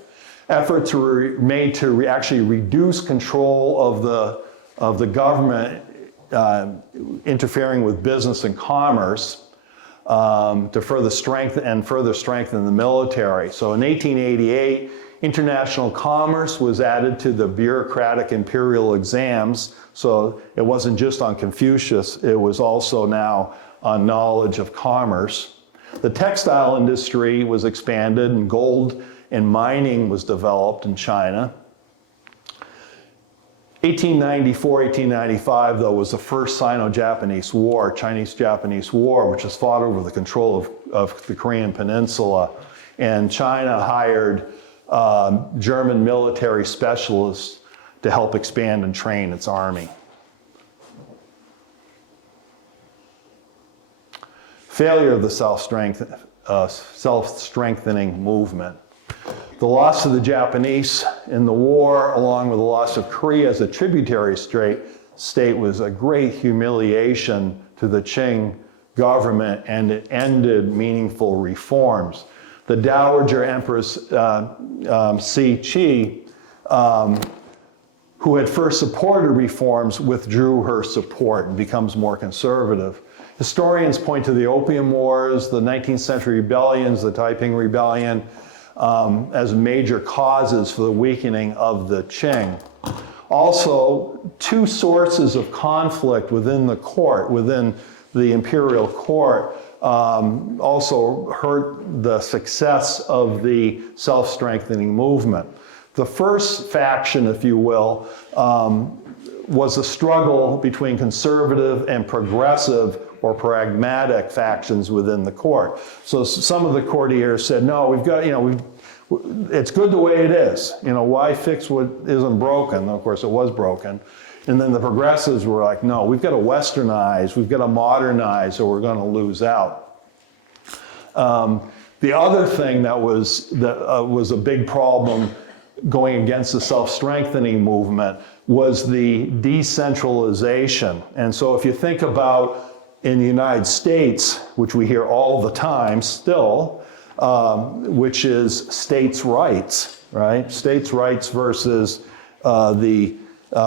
Efforts were made to actually reduce control of the government interfering with business and commerce to further strengthen the military. So in 1888, international commerce was added to the bureaucratic imperial exams. So it wasn't just on Confucius, it was also now on knowledge of commerce. The textile industry was expanded and gold and mining was developed in China. 1894, 1895, though, was the first Sino-Japanese War, Chinese-Japanese War, which was fought over the control of the Korean Peninsula. And China hired German military specialists to help expand and train its army. Failure of the self-strengthening movement. The loss of the Japanese in the war, along with the loss of Korea as a tributary state, was a great humiliation to the Qing government, and it ended meaningful reforms. The Dowager Empress Cixi, who had first supported reforms, withdrew her support and becomes more conservative. Historians point to the Opium Wars, the 19th century rebellions, the Taiping Rebellion, as major causes for the weakening of the Qing. Also, two sources of conflict within the court, within the imperial court, also hurt the success of the self-strengthening movement. The first faction, if you will, was a struggle between conservative and progressive or pragmatic factions within the court. So some of the courtiers said, no, we've got, it's good the way it is. Why fix what isn't broken? Of course, it was broken. And then the progressives were like, no, we've got to westernize, we've got to modernize, or we're going to lose out. The other thing that was a big problem going against the self-strengthening movement was the decentralization. And so if you think about in the United States, which we hear all the time still, which is states' rights, right? States' rights versus the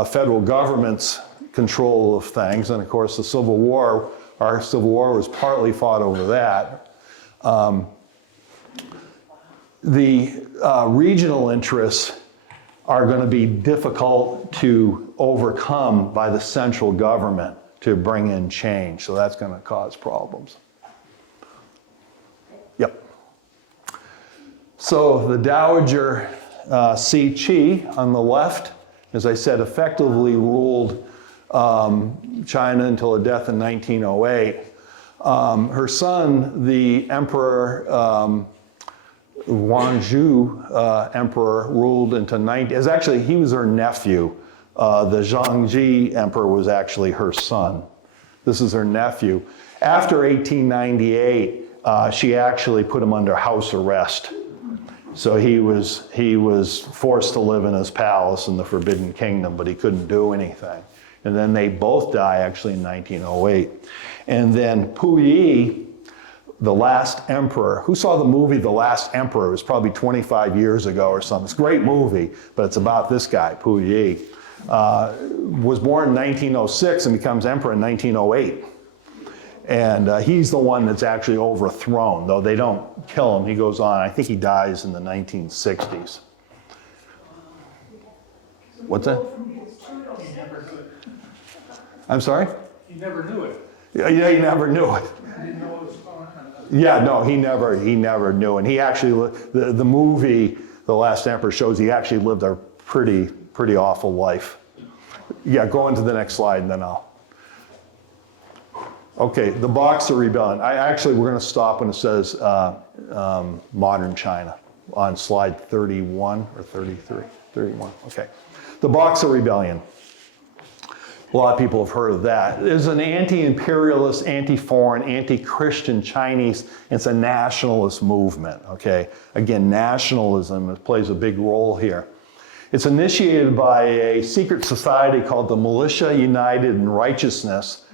federal government's control of things. And of course, the Civil War, our Civil War was partly fought over that. The regional interests are going to be difficult to overcome by the central government to bring in change. So that's going to cause problems. Yep. So the Dowager Qi on the left, as I said, effectively ruled China until her death in 1908. Her son, the Emperor Wanzhou Emperor, ruled into he was her nephew. The Zhangji Emperor was actually her son. This is her nephew. After 1898, she actually put him under house arrest. So he was forced to live in his palace in the Forbidden Kingdom, but he couldn't do anything. And then they both die actually in 1908. And then Puyi, the Last Emperor. Who saw the movie The Last Emperor? It was probably 25 years ago or something. It's a great movie, but it's about this guy, Puyi. Was born in 1906 and becomes emperor in 1908. And he's the one that's actually overthrown, though they don't kill him. He goes on. I think he dies in the 1960s. What's that? I'm sorry? He never knew it. Yeah, he never knew it. He didn't know what was going on. Yeah, no, he never knew. And he actually, the movie, The Last Emperor, shows he actually lived a pretty awful life. Yeah, go into the next slide and then I'll. Okay, the Boxer Rebellion. We're going to stop when it says modern China on slide 31 or 33, 31, okay. The Boxer Rebellion. A lot of people have heard of that. It's an anti-imperialist, anti-foreign, anti-Christian Chinese, it's a nationalist movement, okay? Again, nationalism plays a big role here. It's initiated by a secret society called the Militia United in Righteousness,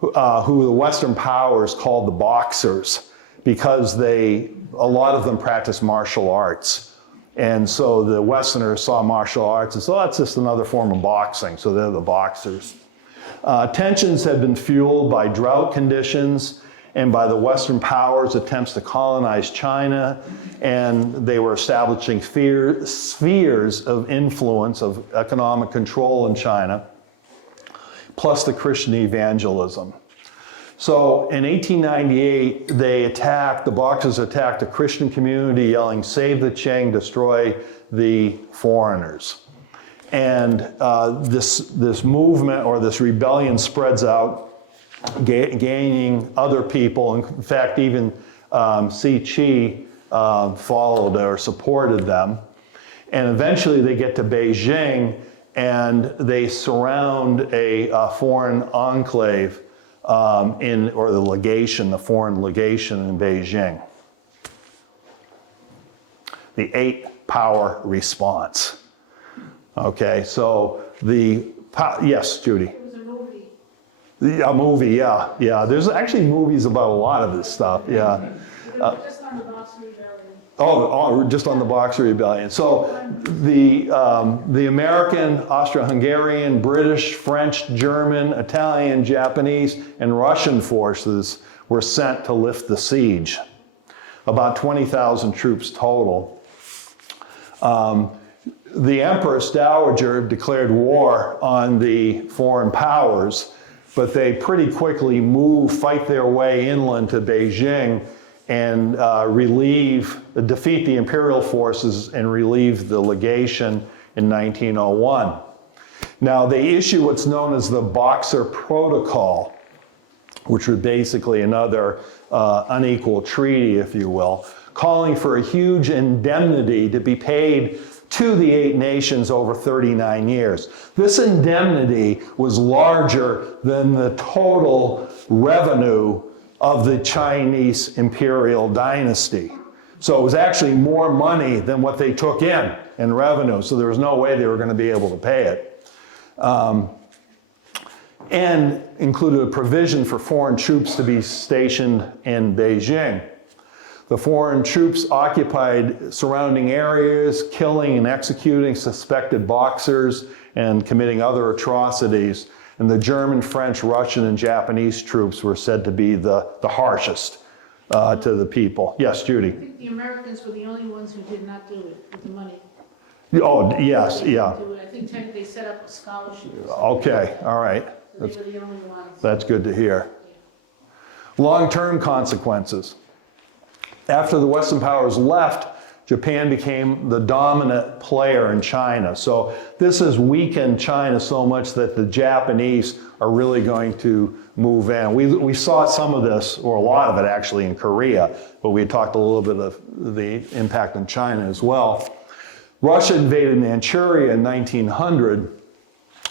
who the Western powers called the Boxers, because a lot of them practice martial arts. And so the Westerners saw martial arts and said, oh, that's just another form of boxing, so they're the Boxers. Tensions had been fueled by drought conditions and by the Western powers' attempts to colonize China, and they were establishing spheres of influence of economic control in China, plus the Christian evangelism. So in 1898, the Boxers attacked a Christian community yelling, "Save the Qing, destroy the foreigners." And this movement or this rebellion spreads out, gaining other people. In fact, even Qi followed or supported them. And eventually they get to Beijing and they surround a foreign enclave or the legation, the foreign legation in Beijing. The 8-power response. Okay, so yes, Judy. It was a movie. A movie, yeah. There's actually movies about a lot of this stuff, yeah. It was just on the Boxer Rebellion. Just on the Boxer Rebellion. So the American, Austro-Hungarian, British, French, German, Italian, Japanese, and Russian forces were sent to lift the siege. About 20,000 troops total. The Empress Dowager declared war on the foreign powers, but they pretty quickly fight their way inland to Beijing and defeat the imperial forces and relieve the legation in 1901. Now they issue what's known as the Boxer Protocol, which was basically another unequal treaty, if you will, calling for a huge indemnity to be paid to the 8 nations over 39 years. This indemnity was larger than the total revenue of the Chinese imperial dynasty. So it was actually more money than what they took in revenue, so there was no way they were going to be able to pay it. And included a provision for foreign troops to be stationed in Beijing. The foreign troops occupied surrounding areas, killing and executing suspected boxers and committing other atrocities. And the German, French, Russian, and Japanese troops were said to be the harshest to the people. Yes, Judy? I think the Americans were the only ones who did not do it with the money. Oh, yes, They yeah. didn't do it. I think they set up a scholarship. or something Okay, like that. all right. So they were the only ones. That's good to hear. Long-term consequences. After the Western powers left, Japan became the dominant player in China. So this has weakened China so much that the Japanese are really going to move in. We saw some of this, or a lot of it actually, in Korea, but we had talked a little bit of the impact on China as well. Russia invaded Manchuria in 1900.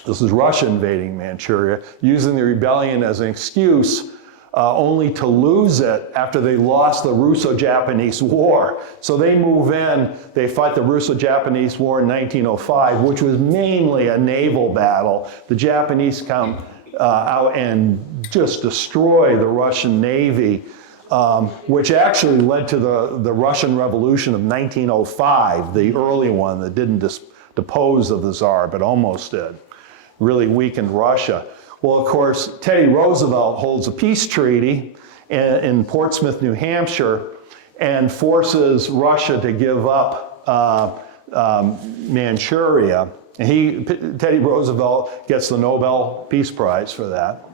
This is Russia invading Manchuria, using the rebellion as an excuse only to lose it after they lost the Russo-Japanese War. So they move in, they fight the Russo-Japanese War in 1905, which was mainly a naval battle. The Japanese come out and just destroy the Russian Navy, which actually led to the Russian Revolution of 1905, the early one that didn't depose of the Tsar, but almost did. Really weakened Russia. Well, of course, Teddy Roosevelt holds a peace treaty in Portsmouth, New Hampshire, and forces Russia to give up Manchuria. And Teddy Roosevelt gets the Nobel Peace Prize for that.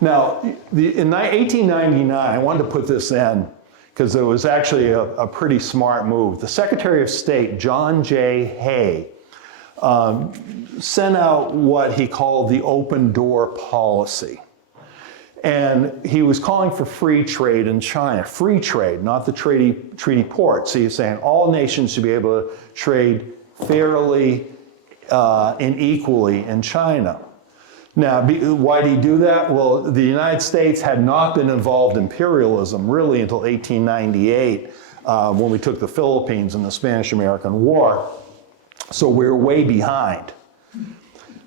Now, in 1899, I wanted to put this in because it was actually a pretty smart move. The Secretary of State, John J. Hay, sent out what he called the open door policy. And he was calling for free trade in China. Free trade, not the treaty port. So he's saying all nations should be able to trade fairly and equally in China. Now, why did he do that? Well, the United States had not been involved in imperialism really until 1898 when we took the Philippines in the Spanish-American War. So we're way behind.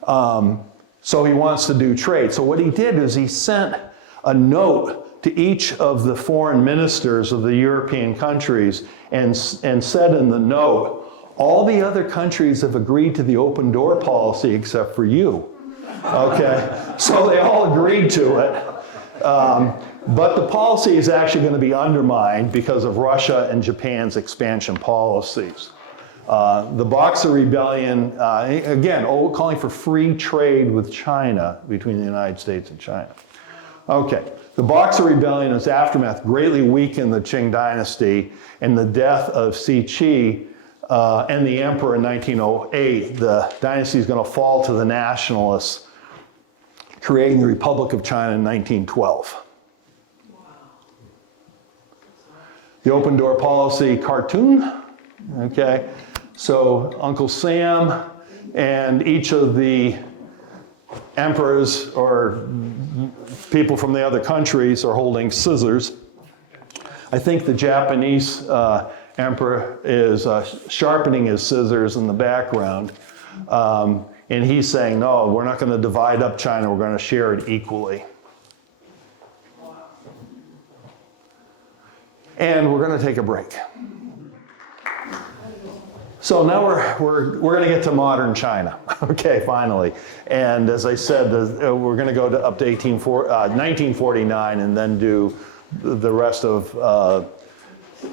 So he wants to do trade. So what he did is he sent a note to each of the foreign ministers of the European countries and said in the note, all the other countries have agreed to the open door policy except for you. Okay, so they all agreed to it. But the policy is actually going to be undermined because of Russia and Japan's expansion policies. The Boxer Rebellion, again, calling for free trade with China between the United States and China. Okay, the Boxer Rebellion and its aftermath greatly weakened the Qing Dynasty, and the death of Qi and the emperor in 1908, the dynasty is going to fall to the nationalists, creating the Republic of China in 1912. The open door policy cartoon, okay? So Uncle Sam and each of the emperors or people from the other countries are holding scissors. I think the Japanese emperor is sharpening his scissors in the background. And he's saying, no, we're not going to divide up China, we're going to share it equally. And we're going to take a break. So now we're going to get to modern China, okay, finally. And as I said, we're going to go up to 1949 and then do the rest of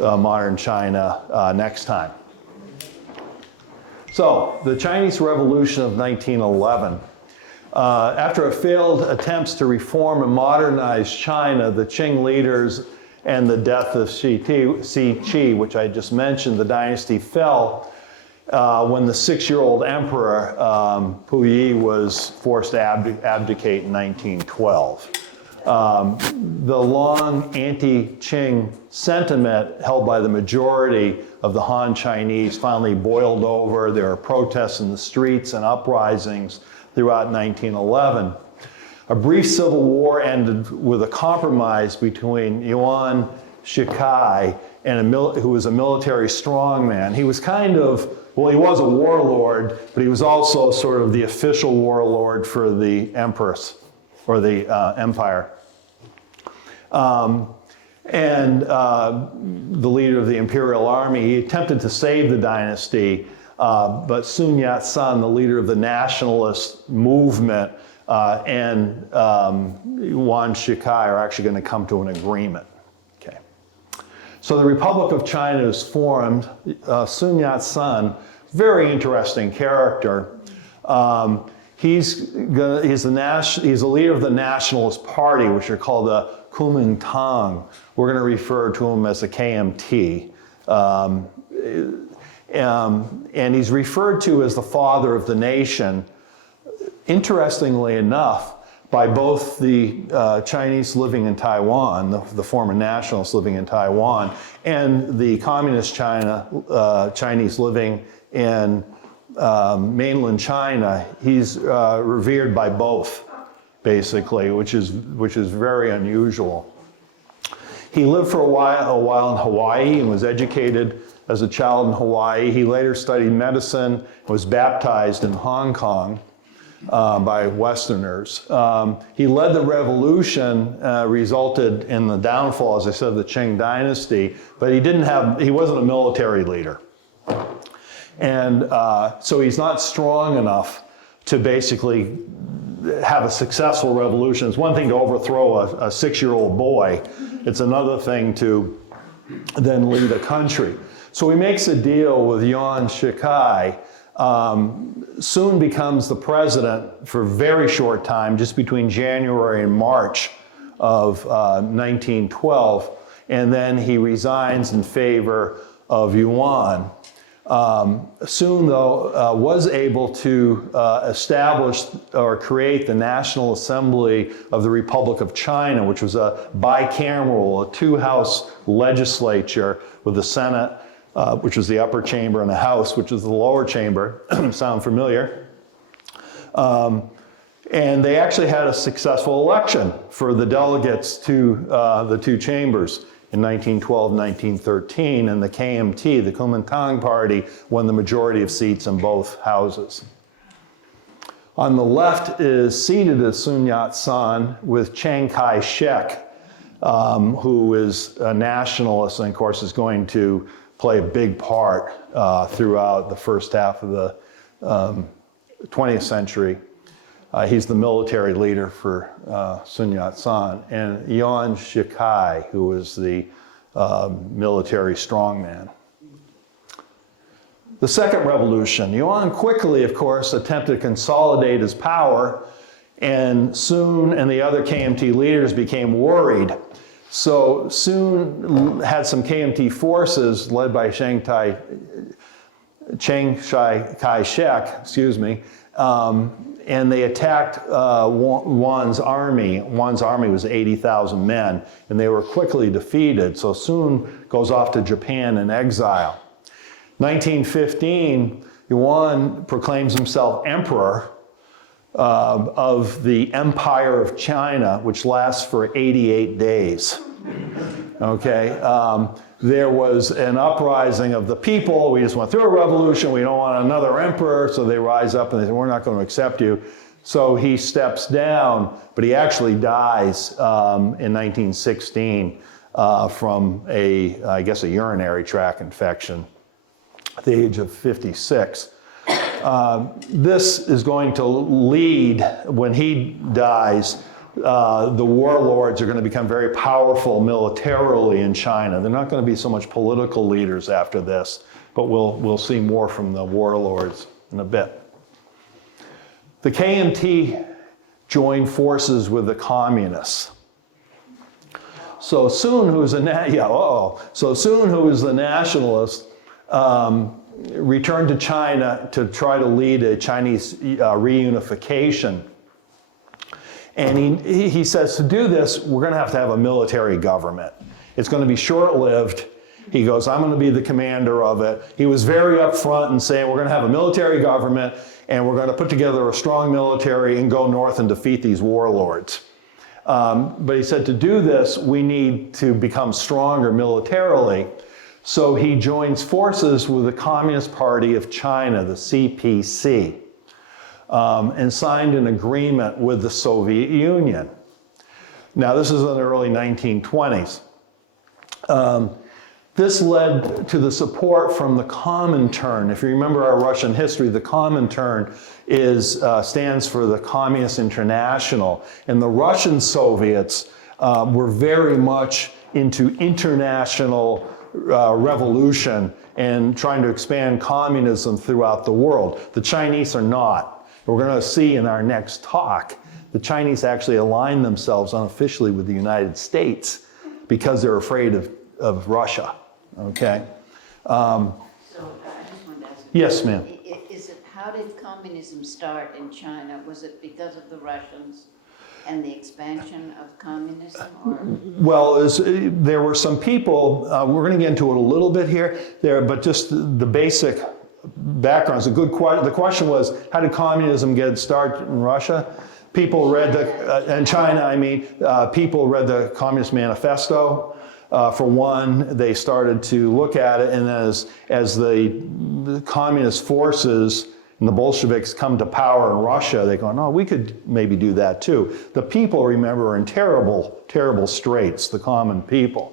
modern China next time. So, the Chinese Revolution of 1911. After failed attempts to reform and modernize China, the Qing leaders and the death of Si Qi, which I just mentioned, the dynasty fell when the 6-year-old emperor, Puyi, was forced to abdicate in 1912. The long anti-Qing sentiment held by the majority of the Han Chinese finally boiled over. There were protests in the streets and uprisings throughout 1911. A brief civil war ended with a compromise between Yuan Shikai and who was a military strongman. He was kind of, well, he was a warlord, but he was also sort of the official warlord for the empress, or the empire. The leader of the imperial army, he attempted to save the dynasty, but Sun Yat-sen, the leader of the nationalist movement, and Yuan Shikai are actually going to come to an agreement. Okay. So the Republic of China is formed. Sun Yat-sen, very interesting character. He's the leader of the Nationalist Party, which are called the Kuomintang. We're going to refer to him as the KMT. And he's referred to as the father of the nation, interestingly enough, by both the Chinese living in Taiwan, the former nationalists living in Taiwan, and the communist Chinese living in mainland China. He's revered by both, basically, which is very unusual. He lived for a while in Hawaii and was educated as a child in Hawaii. He later studied medicine and was baptized in Hong Kong by Westerners. He led the revolution, resulted in the downfall, as I said, of the Qing Dynasty, but he wasn't a military leader. And so he's not strong enough to basically have a successful revolution. It's one thing to overthrow a 6-year-old boy. It's another thing to then lead a country. So he makes a deal with Yuan Shikai, soon becomes the president for a very short time, just between January and March of 1912, and then he resigns in favor of Yuan. Soon, though, was able to establish or create the National Assembly of the Republic of China, which was a bicameral, a two-house legislature with the Senate, which was the upper chamber, and the House, which is the lower chamber. Sound familiar? And they actually had a successful election for the delegates to the two chambers in 1912, 1913, and the KMT, the Kuomintang Party, won the majority of seats in both houses. On the left is seated as Sun Yat-sen with Chiang Kai-shek, who is a nationalist and, of course, is going to play a big part throughout the first half of the 20th century. He's the military leader for Sun Yat-sen, and Yuan Shikai, who is the military strongman. The second revolution. Yuan quickly, of course, attempted to consolidate his power, and Sun and the other KMT leaders became worried. So Sun had some KMT forces led by Chiang Kai-shek, and they attacked Yuan's army. Yuan's army was 80,000 men, and they were quickly defeated. So Sun goes off to Japan in exile. 1915, Yuan proclaims himself emperor of the Empire of China, which lasts for 88 days. Okay, there was an uprising of the people. We just went through a revolution. We don't want another emperor. So they rise up and they say, we're not going to accept you. So he steps down, but he actually dies in 1916 from I guess a urinary tract infection at the age of 56. This is going to lead, when he dies, the warlords are going to become very powerful militarily in China. They're not going to be so much political leaders after this, but we'll see more from the warlords in a bit. The KMT joined forces with the communists. So Sun, who was the nationalist, returned to China to try to lead a Chinese reunification. And he says, to do this, we're going to have a military government. It's going to be short-lived. He goes, I'm going to be the commander of it. He was very upfront in saying, we're going to have a military government, and we're going to put together a strong military and go north and defeat these warlords. But he said, to do this, we need to become stronger militarily. So he joins forces with the Communist Party of China, the CPC, and signed an agreement with the Soviet Union. Now, this is in the early 1920s. This led to the support from the Comintern. If you remember our Russian history, the Comintern stands for the Communist International. And the Russian Soviets were very much into international revolution and trying to expand communism throughout the world. The Chinese are not. We're going to see in our next talk, the Chinese actually align themselves unofficially with the United States because they're afraid of Russia. Okay. So I just wanted to ask. Yes, ma'am. How did communism start in China? Was it because of the Russians and the expansion of communism, or? Well, there were some people, we're going to get into it a little bit here, but just the basic background is a good question. The question was, how did communism get started in Russia? People read in China, I mean, people read the Communist Manifesto. For one, they started to look at it, and as the communist forces and the Bolsheviks come to power in Russia, they go, no, we could maybe do that too. The people, remember, are in terrible, terrible straits, the common people.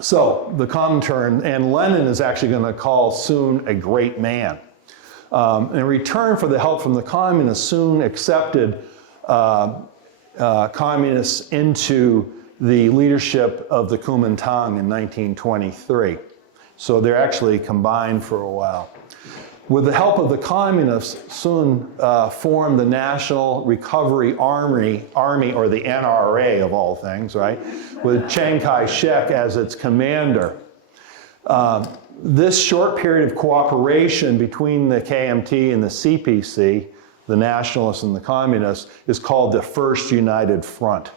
So the Comintern, and Lenin is actually going to call Sun a great man. In return for the help from the communists, Sun accepted communists into the leadership of the Kuomintang in 1923. So they're actually combined for a while. With the help of the communists, Sun formed the National Recovery Army, or the NRA of all things, right? With Chiang Kai-shek as its commander. This short period of cooperation between the KMT and the CPC, the nationalists and the communists, is called the First United Front.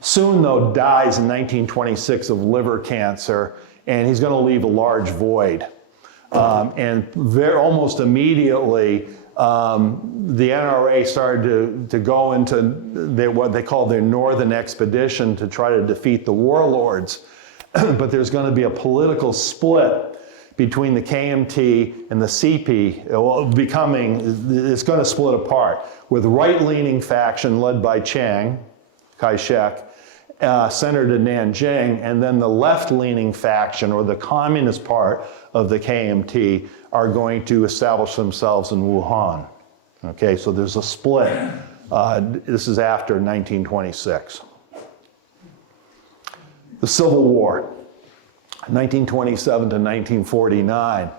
Sun, though, dies in 1926 of liver cancer, and he's going to leave a large void. And almost immediately, the NRA started to go into what they call their Northern Expedition to try to defeat the warlords. But there's going to be a political split between the KMT and the CP, it's going to split apart, with right-leaning faction led by Chiang Kai-shek, centered in Nanjing, and then the left-leaning faction, or the communist part of the KMT, are going to establish themselves in Wuhan. Okay, so there's a split. This is after 1926. The Civil War, 1927 to 1949.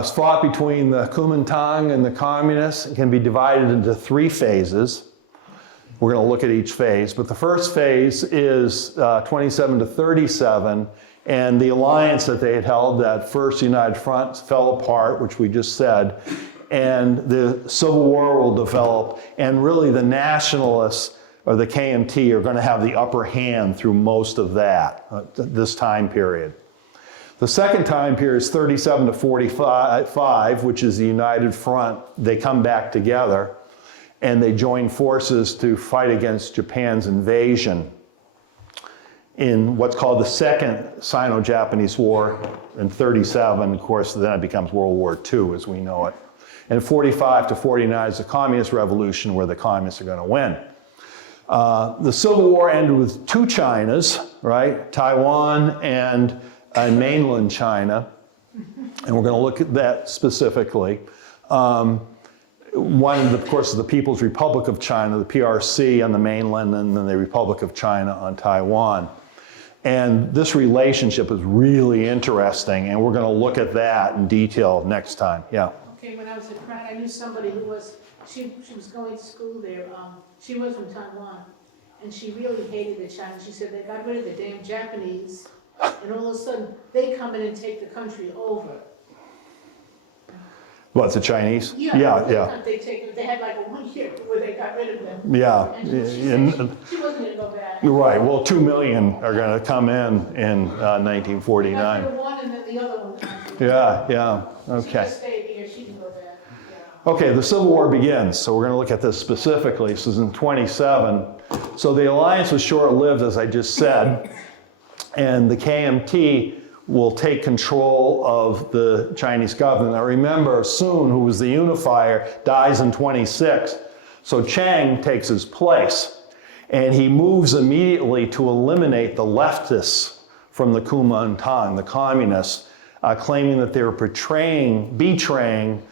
It's fought between the Kuomintang and the communists. It can be divided into 3 phases. We're going to look at each phase, but the first phase is 27 to 37, and the alliance that they had held, that First United Front, fell apart, which we just said, and the Civil War will develop, and really the nationalists, or the KMT, are going to have the upper hand through most of that, this time period. The second time period is 37 to 45, which is the United Front. They come back together, and they join forces to fight against Japan's invasion in what's called the Second Sino-Japanese War in 37. Of course, then it becomes World War II as we know it. And 45 to 49 is the Communist Revolution, where the communists are going to win. The Civil War ended with 2 Chinas, right? Taiwan and mainland China. And we're going to look at that specifically. One, of course, is the People's Republic of China, the PRC on the mainland, and then the Republic of China on Taiwan. And this relationship is really interesting, and we're going to look at that in detail next time. Yeah. Okay, when I was at Pratt, I knew somebody who was, she was going to school there. She was from Taiwan, and she really hated the Chinese. She said they got rid of the damn Japanese, and all of a sudden they come in and take the country over. What, the Chinese? Yeah. They had like a 1 year where they got rid of them. Yeah. And she said she wasn't gonna go back. Right, well, 2 million are gonna come in Got 1949. rid of one and then the other one. Yeah, She okay. just stayed here, she didn't go back. Yeah. Okay, the Civil War begins, so we're going to look at this specifically. This is in 27. So the alliance was short-lived, as I just said, and the KMT will take control of the Chinese government. Now remember, Sun, who was the unifier, dies in 26. So Chiang takes his place, and he moves immediately to eliminate the leftists from the Kuomintang, the communists, claiming that they were betraying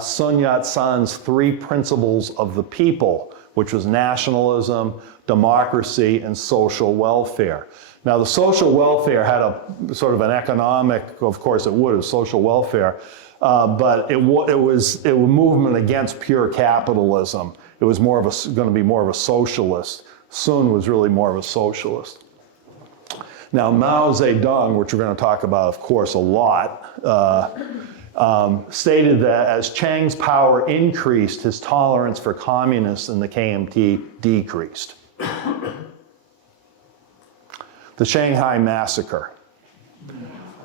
Sun Yat-sen's 3 principles of the people, which was nationalism, democracy, and social welfare. Now, the social welfare had a sort of an economic, of course it would, social welfare, but it was a movement against pure capitalism. It was going to be more of a socialist. Sun was really more of a socialist. Now, Mao Zedong, which we're going to talk about, of course, a lot, stated that as Chiang's power increased, his tolerance for communists in the KMT decreased. The Shanghai Massacre,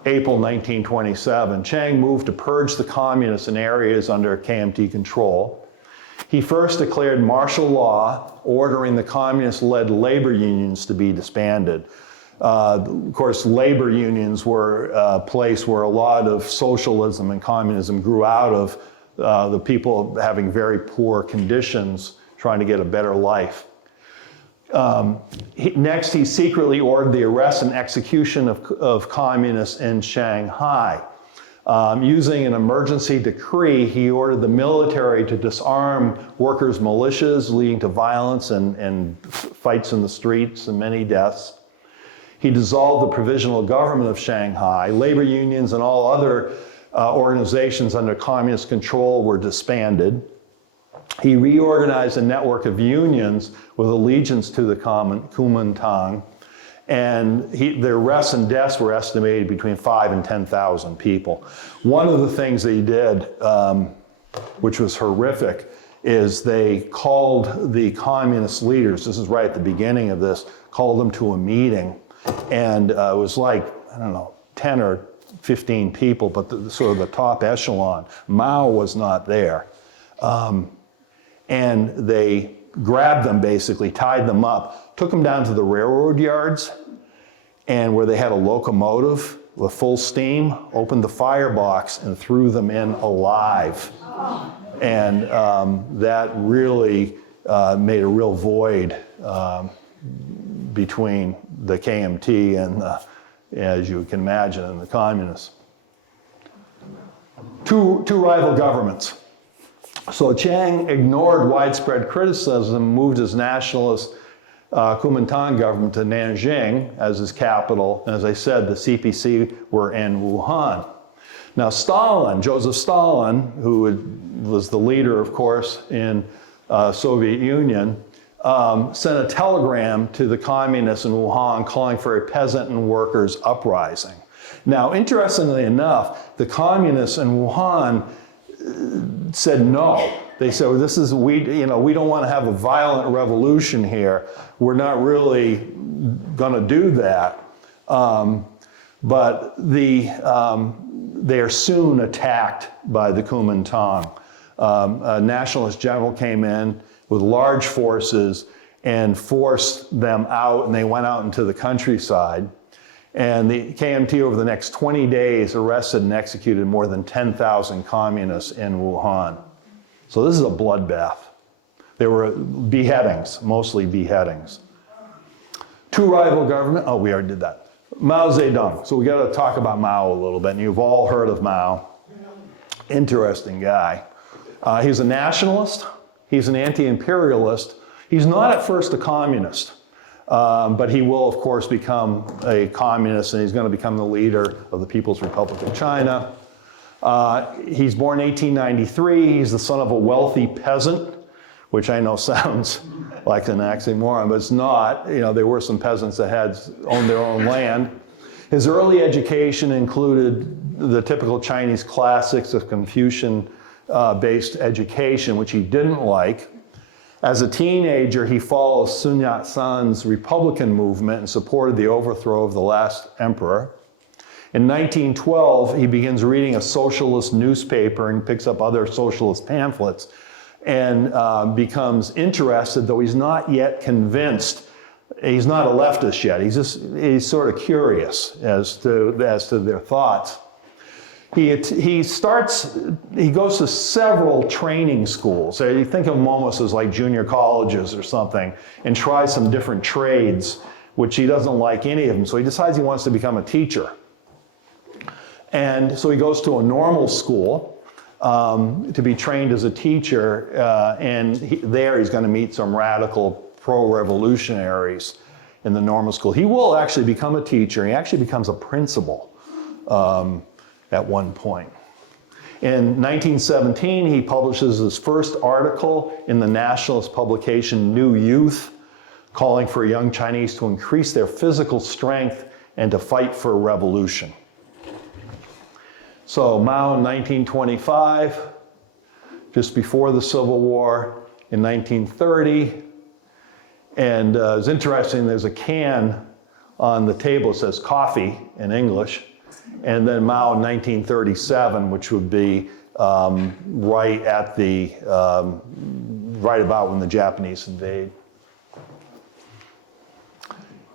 April 1927. Chiang moved to purge the communists in areas under KMT control. He first declared martial law, ordering the communist-led labor unions to be disbanded. Of course, labor unions were a place where a lot of socialism and communism grew out of the people having very poor conditions, trying to get a better life. Next, he secretly ordered the arrest and execution of communists in Shanghai. Using an emergency decree, he ordered the military to disarm workers' militias, leading to violence and fights in the streets and many deaths. He dissolved the provisional government of Shanghai. Labor unions and all other organizations under communist control were disbanded. He reorganized a network of unions with allegiance to the Kuomintang, and the arrests and deaths were estimated between 5,000 and 10,000 people. One of the things they did, which was horrific, is they called the communist leaders, this is right at the beginning of this, called them to a meeting, and it was like, I don't know, 10 or 15 people, but sort of the top echelon. Mao was not there. And they grabbed them basically, tied them up, took them down to the railroad yards, and where they had a locomotive with full steam, opened the firebox and threw them in alive. And that really made a real void between the KMT and, as you can imagine, and the communists. Two rival governments. So Chiang ignored widespread criticism, moved his nationalist Kuomintang government to Nanjing as his capital. And as I said, the CPC were in Wuhan. Now Stalin, Joseph Stalin, who was the leader, of course, in Soviet Union, sent a telegram to the communists in Wuhan calling for a peasant and workers uprising. Now, interestingly enough, the communists in Wuhan said no. They said, well, we don't want to have a violent revolution here. We're not really going to do that. But they are soon attacked by the Kuomintang. A nationalist general came in with large forces and forced them out, and they went out into the countryside. And the KMT over the next 20 days arrested and executed more than 10,000 communists in Wuhan. So this is a bloodbath. There were beheadings, mostly beheadings. Two rival government, oh, we already did that. Mao Zedong. So we got to talk about Mao a little bit, and you've all heard of Mao. Interesting guy. He's a nationalist. He's an anti-imperialist. He's not at first a communist. But he will, of course, become a communist, and he's going to become the leader of the People's Republic of China. He's born 1893. He's the son of a wealthy peasant, which I know sounds like an oxymoron, but it's not. You know, there were some peasants that owned their own land. His early education included the typical Chinese classics of Confucian based education, which he didn't like. As a teenager, he followed Sun Yat-sen's Republican movement and supported the overthrow of the last emperor. In 1912, he begins reading a socialist newspaper and picks up other socialist pamphlets and becomes interested, though he's not yet convinced. He's not a leftist yet. He's sort of curious as to their thoughts. He goes to several training schools. So you think of them almost as like junior colleges or something, and tries some different trades, which he doesn't like any of them. So he decides he wants to become a teacher. And so he goes to a normal school to be trained as a teacher, and there he's going to meet some radical pro-revolutionaries in the normal school. He will actually become a teacher. He actually becomes a principal at one point. In 1917, he publishes his first article in the nationalist publication New Youth, calling for young Chinese to increase their physical strength and to fight for a revolution. So Mao in 1925, just before the Civil War, in 1930, and it's interesting, there's a can on the table that says coffee in English, and then Mao in 1937, which would be right about when the Japanese invade.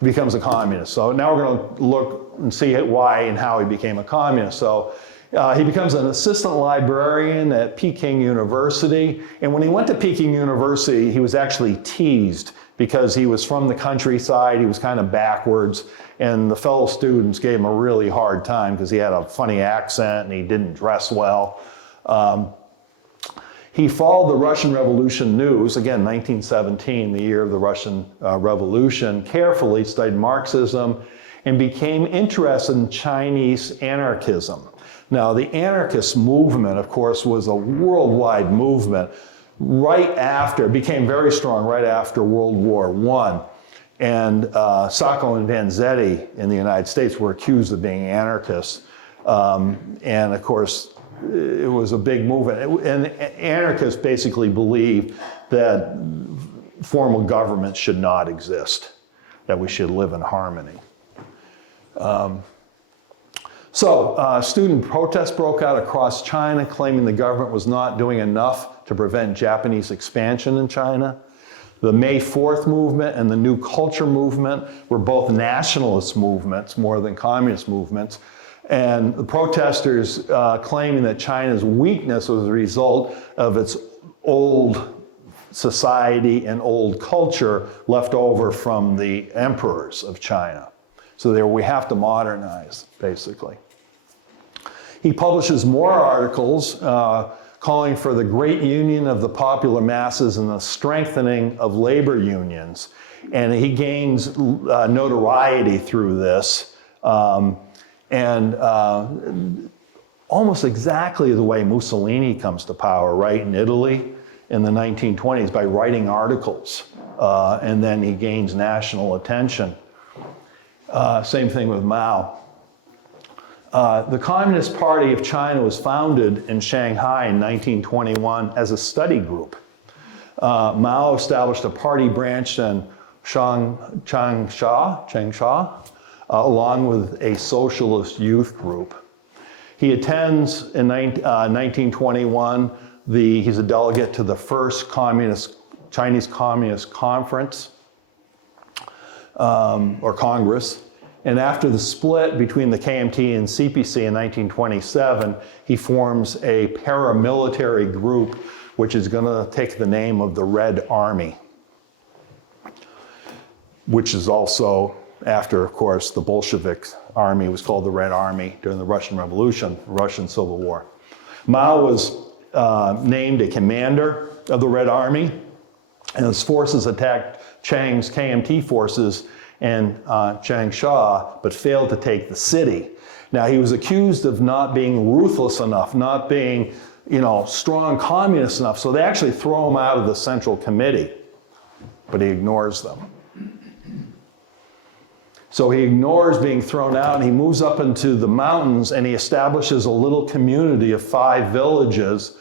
He becomes a communist. So now we're going to look and see why and how he became a communist. So he becomes an assistant librarian at Peking University. And when he went to Peking University, he was actually teased because he was from the countryside, he was kind of backwards, and the fellow students gave him a really hard time because he had a funny accent and he didn't dress well. He followed the Russian Revolution news, again, 1917, the year of the Russian Revolution, carefully, studied Marxism, and became interested in Chinese anarchism. Now, the anarchist movement, of course, was a worldwide movement became very strong right after World War I. And Sacco and Vanzetti in the United States were accused of being anarchists. And of course, it was a big movement. And anarchists basically believe that formal government should not exist, that we should live in harmony. So student protests broke out across China, claiming the government was not doing enough to prevent Japanese expansion in China. The May 4th movement and the New Culture movement were both nationalist movements more than communist movements. And the protesters claiming that China's weakness was a result of its old society and old culture left over from the emperors of China. So there we have to modernize, basically. He publishes more articles calling for the great union of the popular masses and the strengthening of labor unions. And he gains notoriety through this. Almost exactly the way Mussolini comes to power, right, in Italy in the 1920s, by writing articles. And then he gains national attention. Same thing with Mao. The Communist Party of China was founded in Shanghai in 1921 as a study group. Mao established a party branch in Changsha, along with a socialist youth group. He attends in 1921, he's a delegate to the first Chinese Communist Conference, or Congress. And after the split between the KMT and CPC in 1927, he forms a paramilitary group which is going to take the name of the Red Army, which is also after, of course, the Bolshevik army was called the Red Army during the Russian Revolution, Russian Civil War. Mao was named a commander of the Red Army, and his forces attacked Chiang's KMT forces in Changsha, but failed to take the city. Now, he was accused of not being ruthless enough, not being, strong communist enough, so they actually throw him out of the Central Committee, but he ignores them. So he ignores being thrown out, and he moves up into the mountains, and he establishes a little community of 5 villages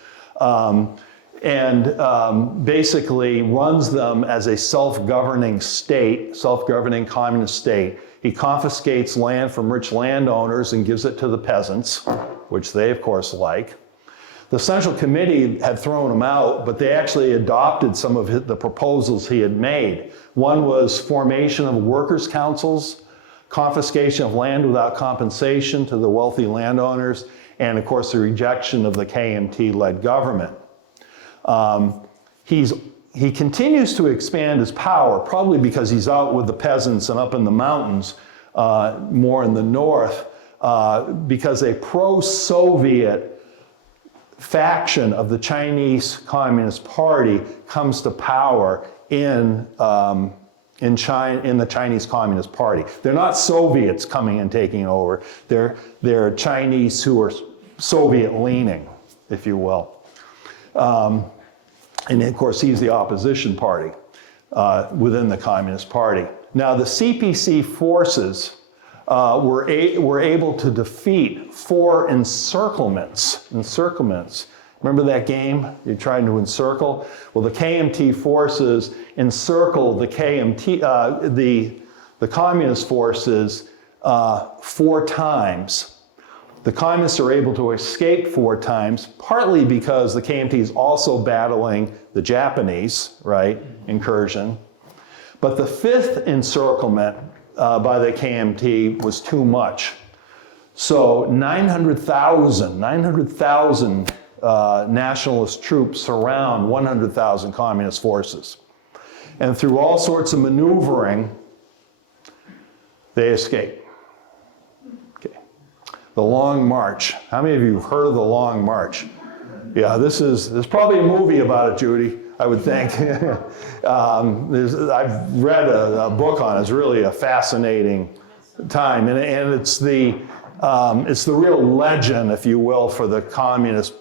basically runs them as a self-governing state, self-governing communist state. He confiscates land from rich landowners and gives it to the peasants, which they of course like. The Central Committee had thrown him out, but they actually adopted some of the proposals he had made. One was formation of workers' councils, confiscation of land without compensation to the wealthy landowners, and of course the rejection of the KMT-led government. He continues to expand his power, probably because he's out with the peasants and up in the mountains, more in the north, because a pro-Soviet faction of the Chinese Communist Party comes to power in China, in the Chinese Communist Party. They're not Soviets coming and taking over. They're Chinese who are Soviet-leaning, if you will. And of course, he's the opposition party within the Communist Party. Now, the CPC forces were able to defeat 4 encirclements. Remember that game? You're trying to encircle? Well, the KMT forces encircled the the communist forces 4 times. The communists are able to escape 4 times, partly because the KMT is also battling the Japanese, right, incursion. But the 5th encirclement by the KMT was too much. So 900,000 nationalist troops surround 100,000 communist forces. And through all sorts of maneuvering, they escape. Okay. The Long March. How many of you have heard of the Long March? Yeah, there's probably a movie about it, Judy, I would think. I've read a book on it. It's really a fascinating time. And it's the real legend, if you will, for the Communist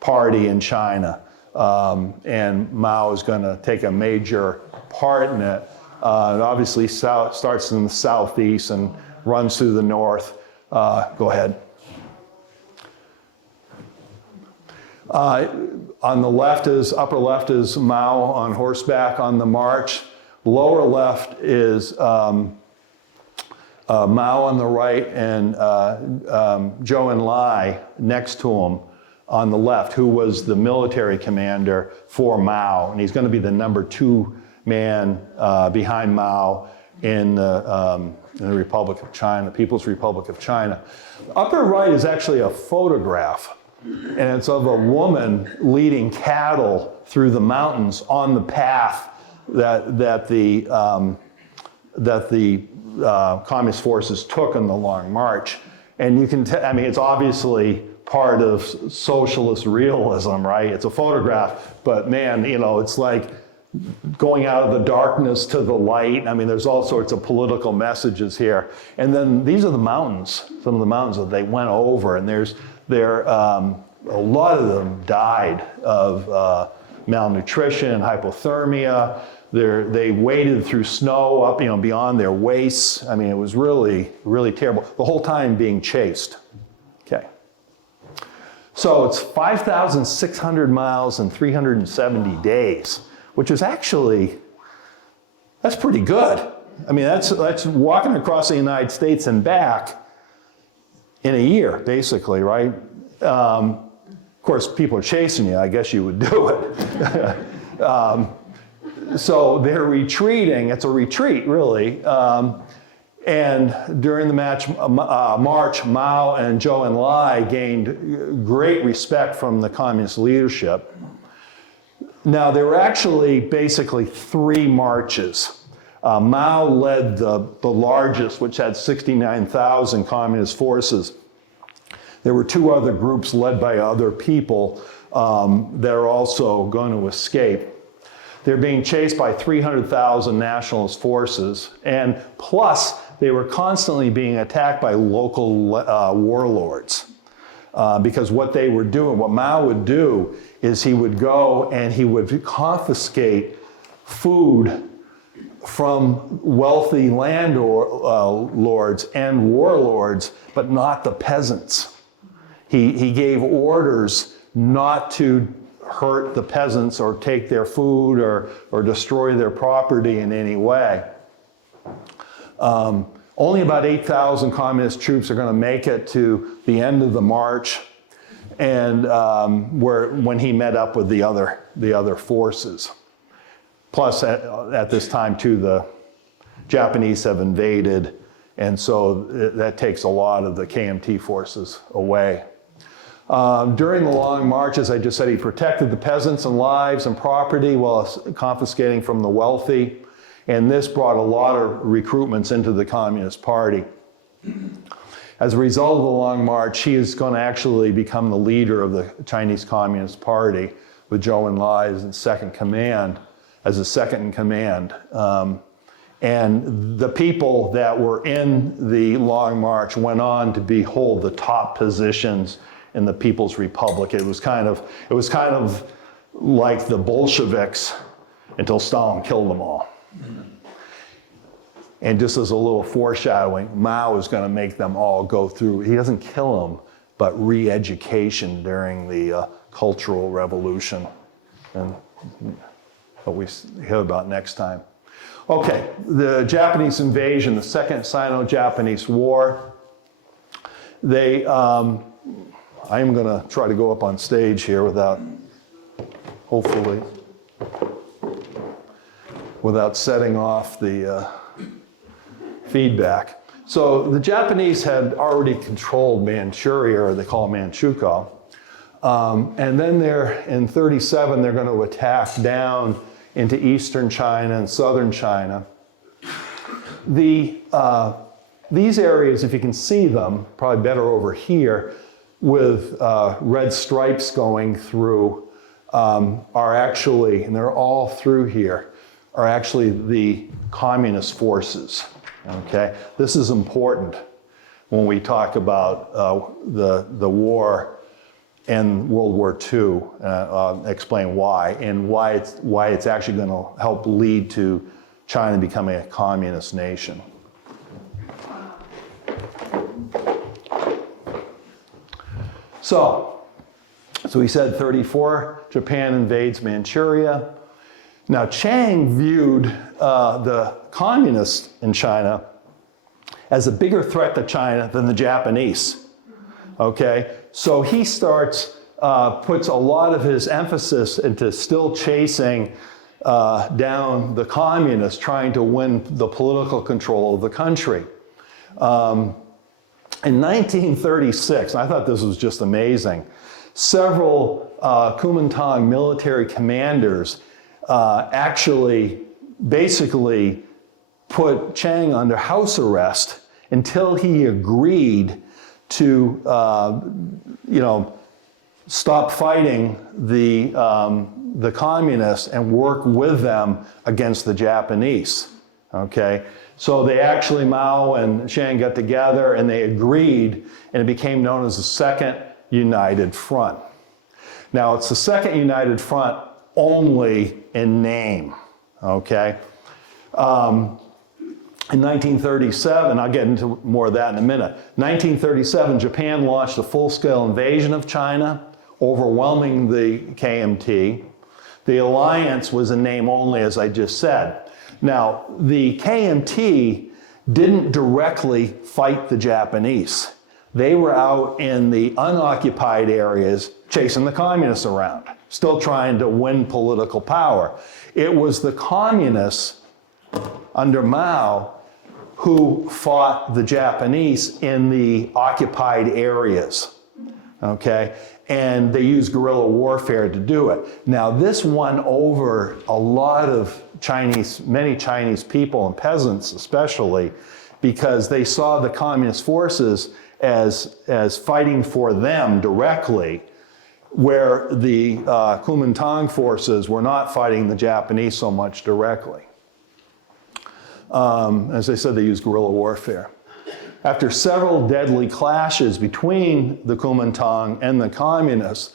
Party in China. And Mao is going to take a major part in it. It obviously starts in the southeast and runs through the north. Go ahead. On the left upper left is Mao on horseback on the march. Lower left is Mao on the right and Zhou Enlai next to him on the left, who was the military commander for Mao. And he's going to be the number 2 man behind Mao in the Republic of China, the People's Republic of China. Upper right is actually a photograph. And it's of a woman leading cattle through the mountains on the path that the communist forces took in the Long March. And you can I mean, it's obviously part of socialist realism, right? It's a photograph, but man, it's like going out of the darkness to the light. I mean, there's all sorts of political messages here. And then these are the mountains, some of the mountains that they went over, and a lot of them died of malnutrition, hypothermia. They waded through snow up, beyond their waists. I mean, it was really, really terrible. The whole time being chased. Okay. So it's 5,600 miles in 370 days, which is actually, that's pretty good. I mean, that's walking across the United States and back in a year, basically, right? Of course, people are chasing you. I guess you would do it. So they're retreating. It's a retreat, really. And during the march, Mao and Zhou Enlai gained great respect from the communist leadership. Now, there were actually basically 3 marches. Mao led the largest, which had 69,000 communist forces. There were 2 other groups led by other people that are also going to escape. They're being chased by 300,000 nationalist forces, and plus they were constantly being attacked by local warlords. Because what they were doing, what Mao would do, is he would go and he would confiscate food from wealthy landlords and warlords, but not the peasants. He gave orders not to hurt the peasants or take their food or destroy their property in any way. Only about 8,000 communist troops are going to make it to the end of the march, and when he met up with the other forces. Plus, at this time too, the Japanese have invaded, and so that takes a lot of the KMT forces away. During the Long March, as I just said, he protected the peasants and lives and property while confiscating from the wealthy. And this brought a lot of recruitments into the Communist Party. As a result of the Long March, he is going to actually become the leader of the Chinese Communist Party, with Zhou Enlai as second in command. And the people that were in the Long March went on to hold the top positions in the People's Republic. It was kind of like the Bolsheviks until Stalin killed them all. And just as a little foreshadowing, Mao is going to make them all go through, he doesn't kill them, but re-education during the Cultural Revolution. And what we hear about next time. Okay, the Japanese invasion, the Second Sino-Japanese War. I am going to try to go up on stage here hopefully, without setting off the feedback. So the Japanese had already controlled Manchuria, or they call it Manchukuo. And then in 1937, they're going to attack down into eastern China and southern China. These areas, if you can see them, probably better over here, with red stripes going through, are actually, and they're all through here, are actually the communist forces. Okay, this is important when we talk about the war and World War II. I'll explain why, and why it's actually going to help lead to China becoming a communist nation. So we said 1934, Japan invades Manchuria. Now, Chiang viewed the communists in China as a bigger threat to China than the Japanese. Okay, so he puts a lot of his emphasis into still chasing down the communists, trying to win the political control of the country. In 1936, and I thought this was just amazing, several Kuomintang military commanders actually basically put Chiang under house arrest until he agreed to stop fighting the communists and work with them against the Japanese. Okay, so Mao and Chiang got together and they agreed, and it became known as the Second United Front. Now, it's the Second United Front only in name. Okay. In 1937, I'll get into more of that in a minute. 1937, Japan launched a full-scale invasion of China, overwhelming the KMT. The alliance was in name only, as I just said. Now, the KMT didn't directly fight the Japanese. They were out in the unoccupied areas chasing the communists around, still trying to win political power. It was the communists under Mao who fought the Japanese in the occupied areas, okay? And they used guerrilla warfare to do it. Now, this won over a lot of many Chinese people and peasants especially, because they saw the communist forces as fighting for them directly, where the Kuomintang forces were not fighting the Japanese so much directly. As I said, they used guerrilla warfare. After several deadly clashes between the Kuomintang and the communists,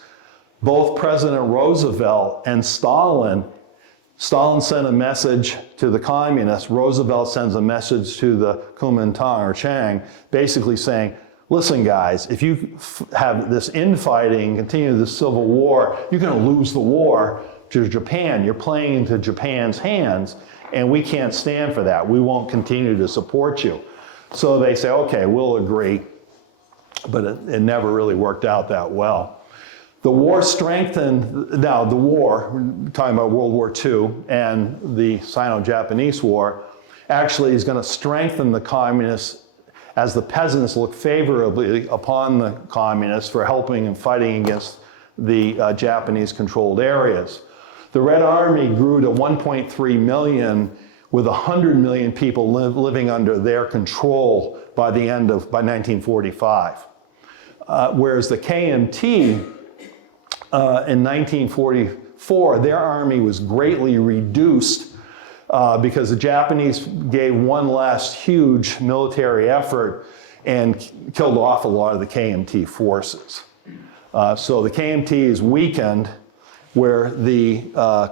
both President Roosevelt and Stalin sent a message to the communists. Roosevelt sends a message to the Kuomintang or Chiang, basically saying, listen guys, if you have this infighting, continue the civil war, you're going to lose the war to Japan. You're playing into Japan's hands, and we can't stand for that. We won't continue to support you. So they say, okay, we'll agree. But it never really worked out that well. The war strengthened, now the war, we're talking about World War II and the Sino-Japanese War, actually is going to strengthen the communists as the peasants look favorably upon the communists for helping and fighting against the Japanese-controlled areas. The Red Army grew to 1.3 million, with 100 million people living under their control by 1945. Whereas the KMT, in 1944, their army was greatly reduced because the Japanese gave one last huge military effort and killed off a lot of the KMT forces. So the KMT is weakened, where the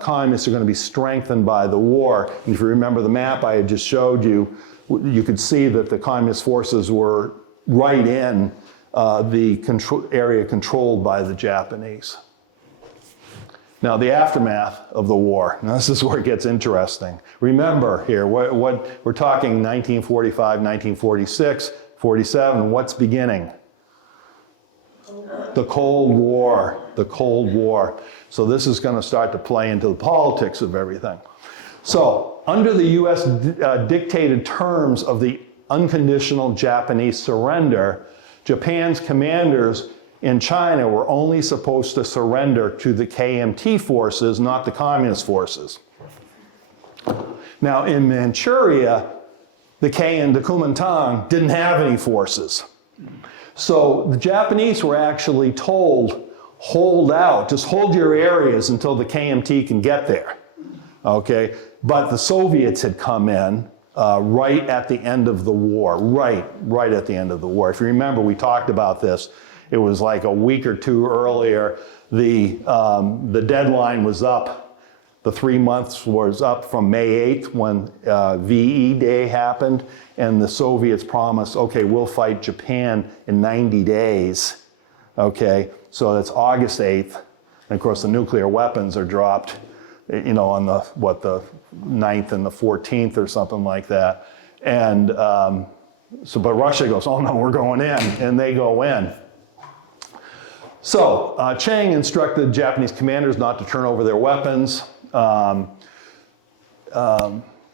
communists are going to be strengthened by the war. And if you remember the map I had just showed you, you could see that the communist forces were right in the area controlled by the Japanese. Now, the aftermath of the war. Now, this is where it gets interesting. Remember here, what we're talking 1945, 1946, 47, what's beginning? The Cold War, the Cold War. So this is going to start to play into the politics of everything. So under the US dictated terms of the unconditional Japanese surrender, Japan's commanders in China were only supposed to surrender to the KMT forces, not the communist forces. Now in Manchuria, the Kuomintang didn't have any forces. So the Japanese were actually told, hold out, just hold your areas until the KMT can get there, okay? But the Soviets had come in right at the end of the war, right at the end of the war. If you remember, we talked about this. It was like a week or two earlier. The deadline was up. The 3 months was up from May 8th when VE Day happened, and the Soviets promised, okay, we'll fight Japan in 90 days, okay? So that's August 8th, and of course the nuclear weapons are dropped, you know, on the 9th and the 14th or something like that. And but Russia goes, oh no, we're going in, and they go in. So Chiang instructed Japanese commanders not to turn over their weapons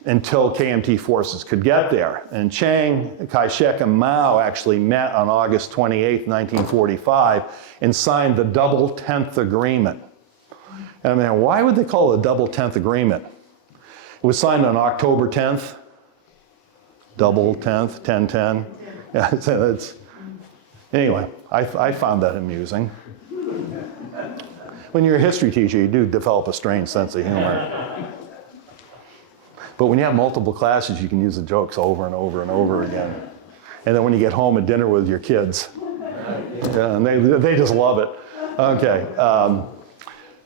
until KMT forces could get there. And Chiang, Kai-shek, and Mao actually met on August 28, 1945, and signed the Double Tenth Agreement. And I mean, why would they call it a Double Tenth Agreement? It was signed on October 10th. Double tenth, 10-10. Yeah, so that's, anyway, I found that amusing. When you're a history teacher, you do develop a strange sense of humor. But when you have multiple classes, you can use the jokes over and over and over again. And then when you get home at dinner with your kids, and they just love it. Okay.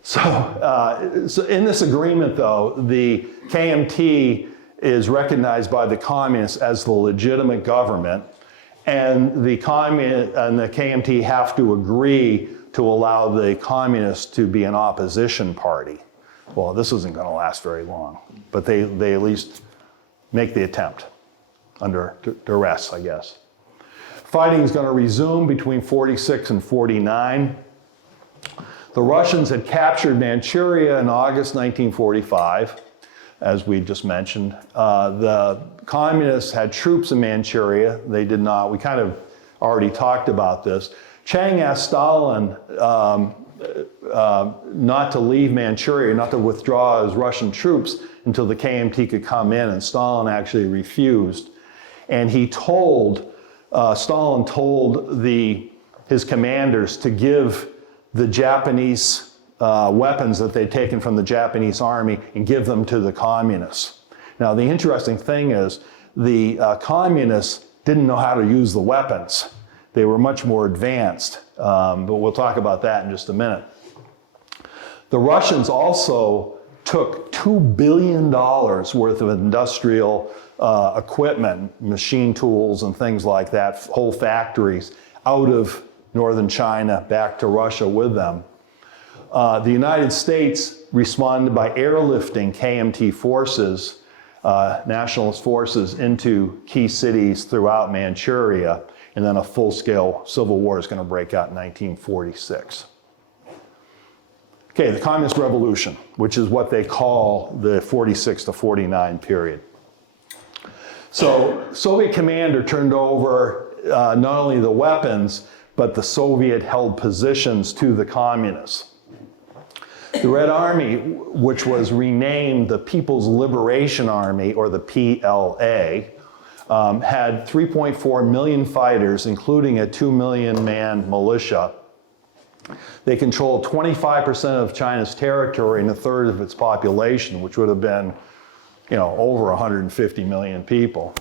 So in this agreement, though, the KMT is recognized by the communists as the legitimate government, and the KMT have to agree to allow the communists to be an opposition party. Well, this isn't going to last very long, but they at least make the attempt under duress, I guess. Fighting is going to resume between 46 and 49. The Russians had captured Manchuria in August 1945, as we just mentioned. The communists had troops in Manchuria. They did not. We kind of already talked about this. Chiang asked Stalin not to leave Manchuria, not to withdraw his Russian troops until the KMT could come in, and Stalin actually refused. And Stalin told his commanders to give the Japanese weapons that they'd taken from the Japanese army and give them to the communists. Now, the interesting thing is the communists didn't know how to use the weapons. They were much more advanced, but we'll talk about that in just a minute. The Russians also took $2 billion worth of industrial equipment, machine tools and things like that, whole factories, out of northern China back to Russia with them. The United States responded by airlifting KMT forces, nationalist forces, into key cities throughout Manchuria, and then a full-scale civil war is going to break out in 1946. Okay, the Communist Revolution, which is what they call the 46 to 49 period. So, Soviet commander turned over not only the weapons, but the Soviet-held positions to the communists. The Red Army, which was renamed the People's Liberation Army, or the PLA, had 3.4 million fighters, including a 2 million man militia. They controlled 25% of China's territory and a third of its population, which would have been, over 150 million people.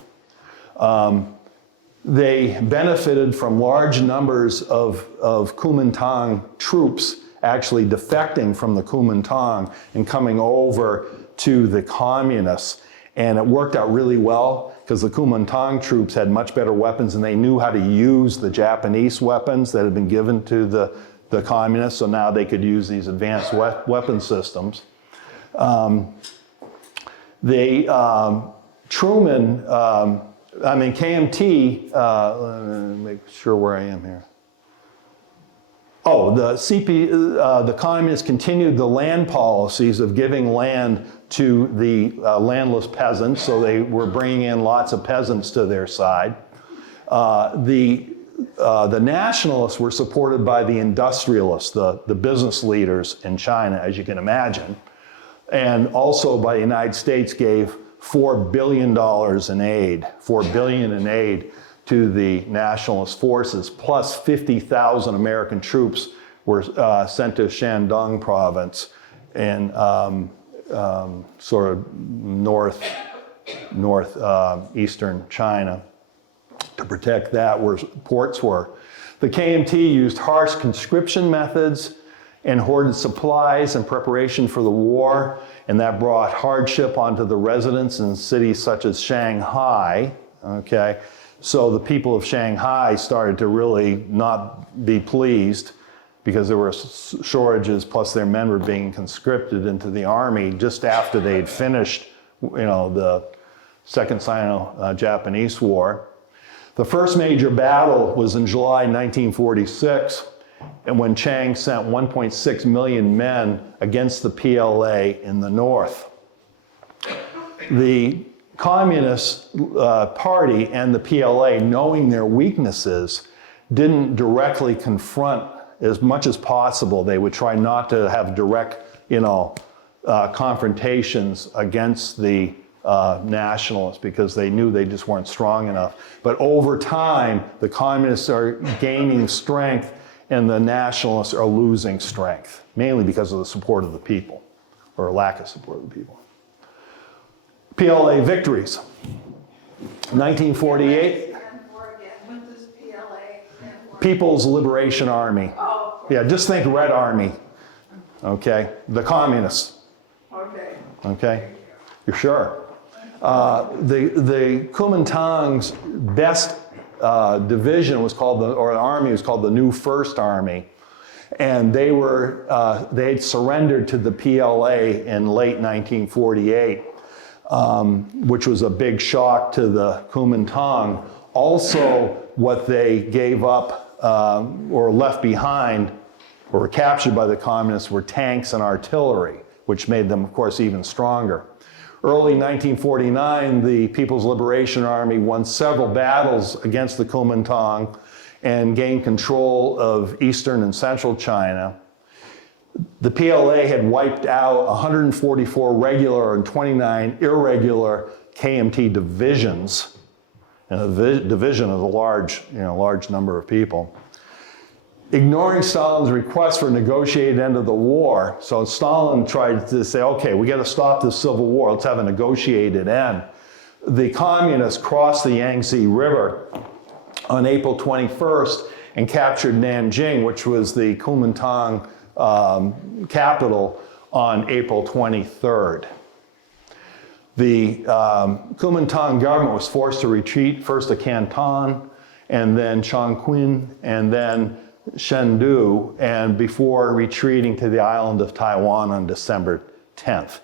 They benefited from large numbers of Kuomintang troops actually defecting from the Kuomintang and coming over to the communists. And it worked out really well because the Kuomintang troops had much better weapons and they knew how to use the Japanese weapons that had been given to the communists, so now they could use these advanced weapon systems. KMT, let me make sure where I am here. The communists continued the land policies of giving land to the landless peasants, so they were bringing in lots of peasants to their side. The nationalists were supported by the industrialists, the business leaders in China, as you can imagine, and also by the United States gave $4 billion in aid, $4 billion in aid to the nationalist forces, plus 50,000 American troops were sent to Shandong province in sort of northeastern China to protect that where ports were. The KMT used harsh conscription methods and hoarded supplies in preparation for the war, and that brought hardship onto the residents in cities such as Shanghai, okay? So the people of Shanghai started to really not be pleased because there were shortages, plus their men were being conscripted into the army just after they'd finished, the Second Sino-Japanese War. The first major battle was in July 1946, and when Chiang sent 1.6 million men against the PLA in the north. The Communist Party and the PLA, knowing their weaknesses, didn't directly confront as much as possible. They would try not to have direct, confrontations against the nationalists because they knew they just weren't strong enough. But over time, the communists are gaining strength and the nationalists are losing strength, mainly because of the support of the people, or lack of support of the people. PLA victories. 1948, What does PLA stand for? People's Liberation Army. Oh, Yeah, just think Red Army, okay? The communists, okay. okay? You're sure? The Kuomintang's best division was called army was called the New First Army, and they'd surrendered to the PLA in late 1948, which was a big shock to the Kuomintang. Also, what they gave up or left behind or were captured by the communists were tanks and artillery, which made them, of course, even stronger. Early 1949, the People's Liberation Army won several battles against the Kuomintang and gained control of eastern and central China. The PLA had wiped out 144 regular and 29 irregular KMT divisions. And a division is a large number of people. Ignoring Stalin's request for a negotiated end of the war, so Stalin tried to say, okay, we got to stop this civil war, let's have a negotiated end. The communists crossed the Yangtze River on April 21st and captured Nanjing, which was the Kuomintang capital, on April 23rd. The Kuomintang government was forced to retreat first to Canton and then Chongqing, and then Chengdu, and before retreating to the island of Taiwan on December 10th.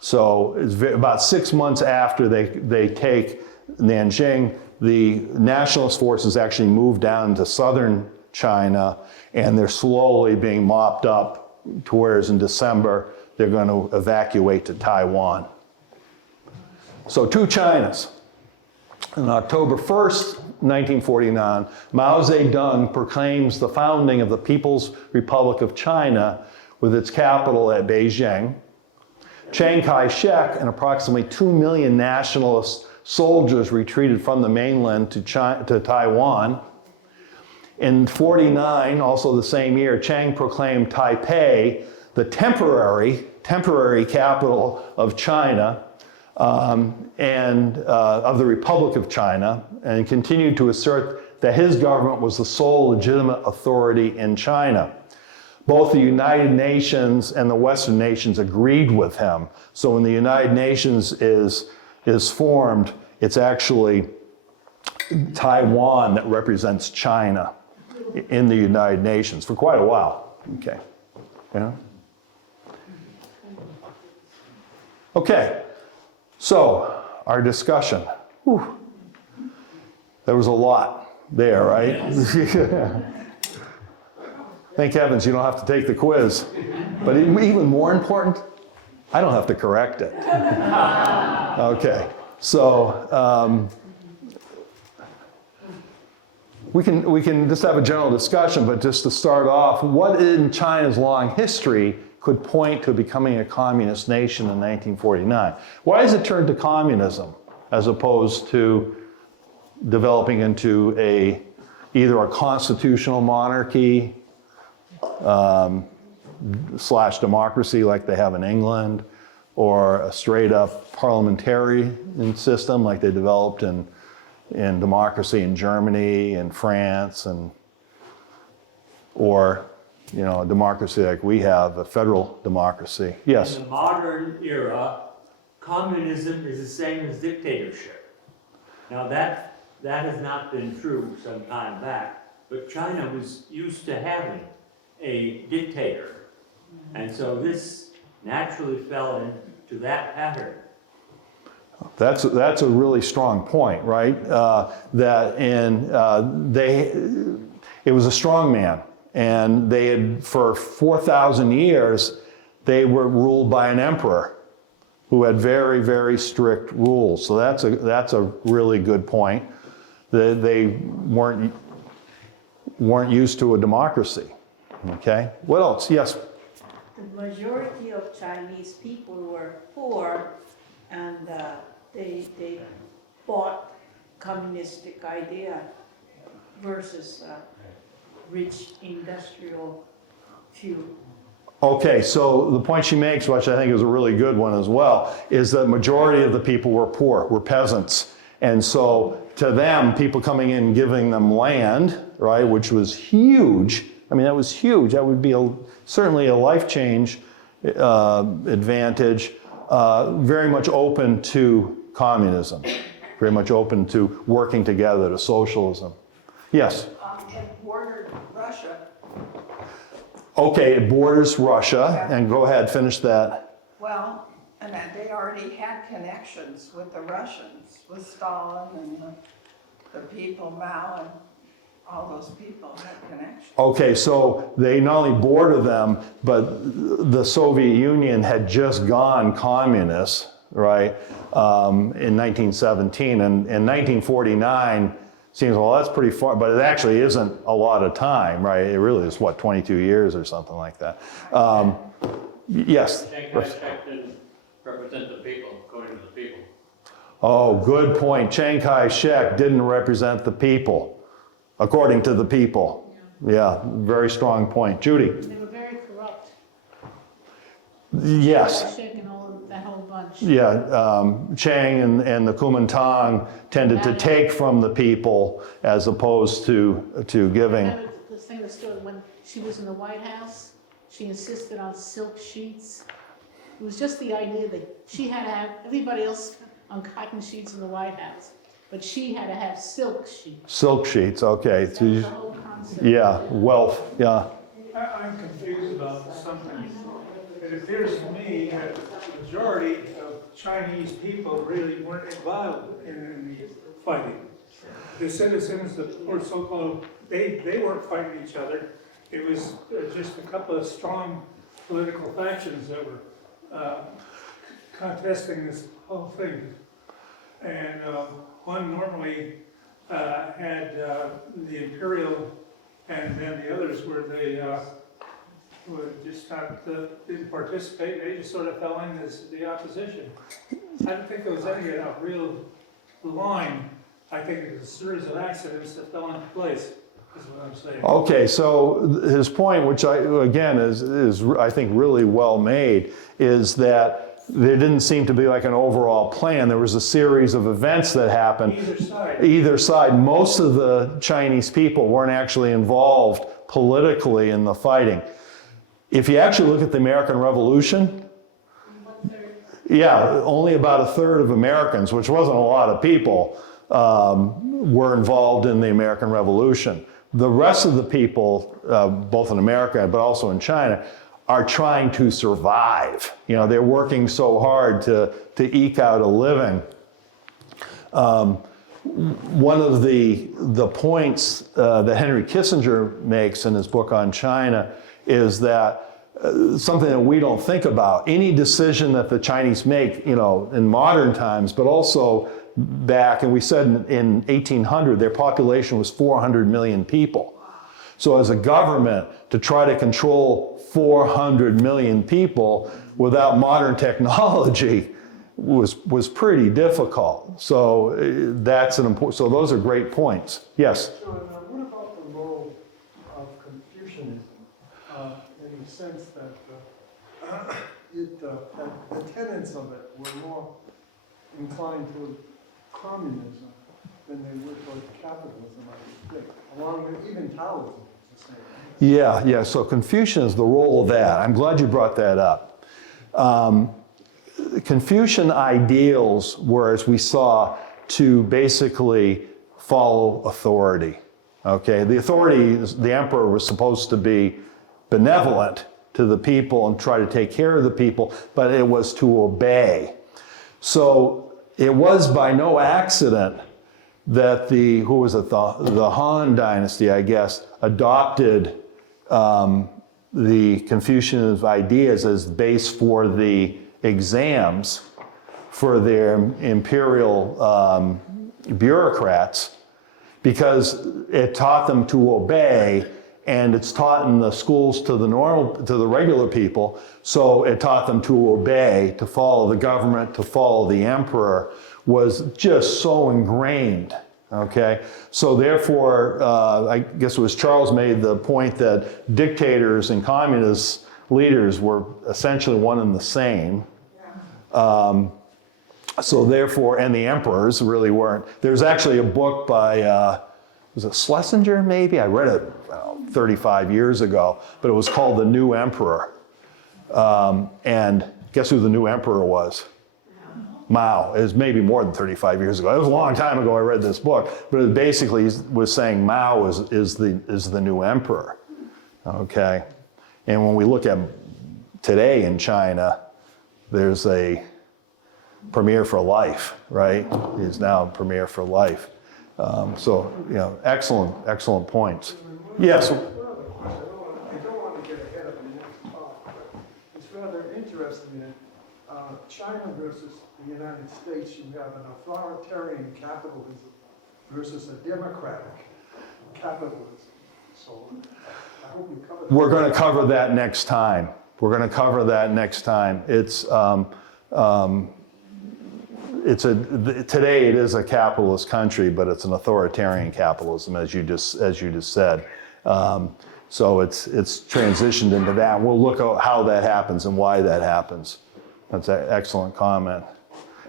So it's about 6 months after they take Nanjing, the nationalist forces actually move down to southern China, and they're slowly being mopped up to whereas in December, they're going to evacuate to Taiwan. So 2 Chinas. On October 1st, 1949, Mao Zedong proclaims the founding of the People's Republic of China with its capital at Beijing. Chiang Kai-shek and approximately 2 million nationalist soldiers retreated from the mainland to Taiwan. In 1949, also the same year, Chiang proclaimed Taipei the temporary capital of China, and of the Republic of China, and continued to assert that his government was the sole legitimate authority in China. Both the United Nations and the Western nations agreed with him. So when the United Nations is formed, it's actually Taiwan that represents China in the United Nations for quite a while. Okay. Yeah. Okay. So, our discussion. Whew. There was a lot there, right? Thank heavens you don't have to take the quiz. But even more important, I don't have to correct it. Okay, so we can just have a general discussion, but just to start off, what in China's long history could point to becoming a communist nation in 1949? Why has it turned to communism as opposed to developing into either a constitutional monarchy slash democracy like they have in England, or a straight up parliamentarian system like they developed in democracy in Germany and France, or a democracy like we have, a federal democracy? Yes? In the modern era, communism is the same as dictatorship. Now that has not been true some time back, but China was used to having a dictator. And so this naturally fell into that pattern. That's a really strong point, right? It was a strong man. And they had, for 4,000 years, they were ruled by an emperor who had very, very strict rules. So that's a really good point. They weren't used to a democracy. Okay. What else? Yes. The majority of Chinese people were poor, and they bought communistic idea versus rich industrial few. Okay, so the point she makes, which I think is a really good one as well, is that majority of the people were poor, were peasants. And so to them, people coming in giving them land, right, which was huge. I mean, that was huge. That would be certainly a life change advantage, very much open to communism, very much open to working together, to socialism. Yes? It bordered Russia. Okay, it borders Russia, and go ahead, finish that. Well, and that they already had connections with the Russians, with Stalin and the people, Mao, and all those people had connections. Okay, so they not only border them, but the Soviet Union had just gone communist, right, in 1917. And in 1949, seems, well, that's pretty far, but it actually isn't a lot of time, right? It really is, 22 years or something like that. Yes? Chiang Kai-shek didn't represent the people, according to the people. Oh, good point. Chiang Kai-shek didn't represent the people, according to the people. Yeah, very strong point. Judy? They were very corrupt. Yes. Kai-shek and that whole bunch. Yeah, Chiang and the Kuomintang tended to take from the people as opposed to giving. Remember this thing that stood when she was in the White House? She insisted on silk sheets. It was just the idea that she had to have everybody else on cotton sheets in the White House. but she had to have silk sheets. Silk sheets, okay. That's So the you- whole concept. yeah, wealth, yeah. I'm confused about something. It appears to me that the majority of Chinese people really weren't involved in the fighting. The citizens that were so-called, they weren't fighting each other. It was just a couple of strong political factions that were contesting this whole thing. And one normally had the imperial, and then the others where they would just not, didn't participate, they just sort of fell in as the opposition. I don't think there was any real line. I think it was a series of accidents that fell into place, is what I'm saying. Okay, so his point, which again is I think really well made, is that there didn't seem to be like an overall plan. There was a series of events that happened. Either side. Either side. Most of the Chinese people weren't actually involved politically in the fighting. If you actually look at the American Revolution, yeah, only about a third of Americans, which wasn't a lot of people, were involved in the American Revolution. The rest of the people, both in America but also in China, are trying to survive. You know, they're working so hard to eke out a living. One of the points that Henry Kissinger makes in his book on China is that something that we don't think about. Any decision that the Chinese make, you know, in modern times, but also back, and we said in 1800, their population was 400 million people. So as a government, to try to control 400 million people without modern technology was pretty difficult. So that's an important, so those are great points. Yes? So what about the role of Confucianism in the sense that the tenets of it were more inclined toward communism than they were toward capitalism, I would think, along with even Taoism, to say. Yeah, so Confucian is the role of that. I'm glad you brought that up. Confucian ideals were, as we saw, to basically follow authority. Okay, the authority, the emperor was supposed to be benevolent to the people and try to take care of the people, but it was to obey. So it was by no accident that the Han Dynasty, I guess, adopted the Confucian ideas as base for the exams for their imperial bureaucrats, because it taught them to obey, and it's taught in the schools to the regular people. So it taught them to obey, to follow the government, to follow the emperor, was just so ingrained. Okay, so therefore, I guess it was Charles made the point that dictators and communist leaders were essentially one and the same. So therefore, and the emperors really weren't. There's actually a book by, was it Schlesinger maybe? I read it 35 years ago, but it was called The New Emperor. And guess who the new emperor was? Mao. It was maybe more than 35 years ago. It was a long time ago I read this book, but it basically was saying Mao is the new emperor. Okay, and when we look at today in China, there's a premier for life, right? He's now premier for life. So, you know, excellent points. Yes. I don't want to get ahead of the next talk, but it's rather interesting that China versus the United States, you have an authoritarian capitalism versus a democratic capitalism. So I hope you cover that. We're going to cover that next time. Today it is a capitalist country, but it's an authoritarian capitalism, as you just said. So it's transitioned into that. We'll look at how that happens and why that happens. That's an excellent comment.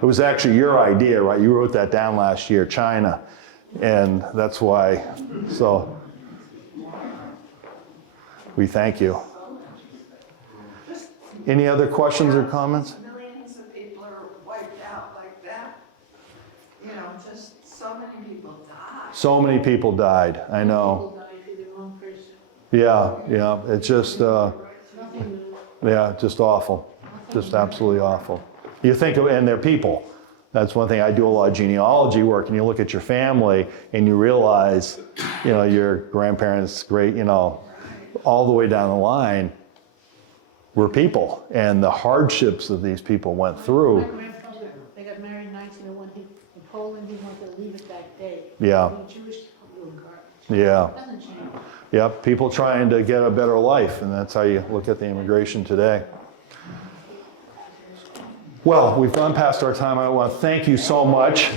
It was actually your idea, right? You wrote that down last year, China, and that's why. So we thank you. Any other questions or comments? Millions of people are wiped out like that. You know, just so many people died. So many people died, I know. People died if you're the wrong person. Yeah, it's just, Nothing new. yeah, just awful. Just absolutely awful. You think of, and they're people. That's one thing. I do a lot of genealogy work, and you look at your family and you realize, your grandparents, great, all the way down the line were people, and the hardships that these people went My through. grandfather, they got married in 1901. In Poland, he wanted to leave it that day. Yeah. Being Jewish, little garbage. Yeah. Doesn't change. Yep, people trying to get a better life, and that's how you look at the immigration today. Well, we've gone past our time. I want to thank you so much.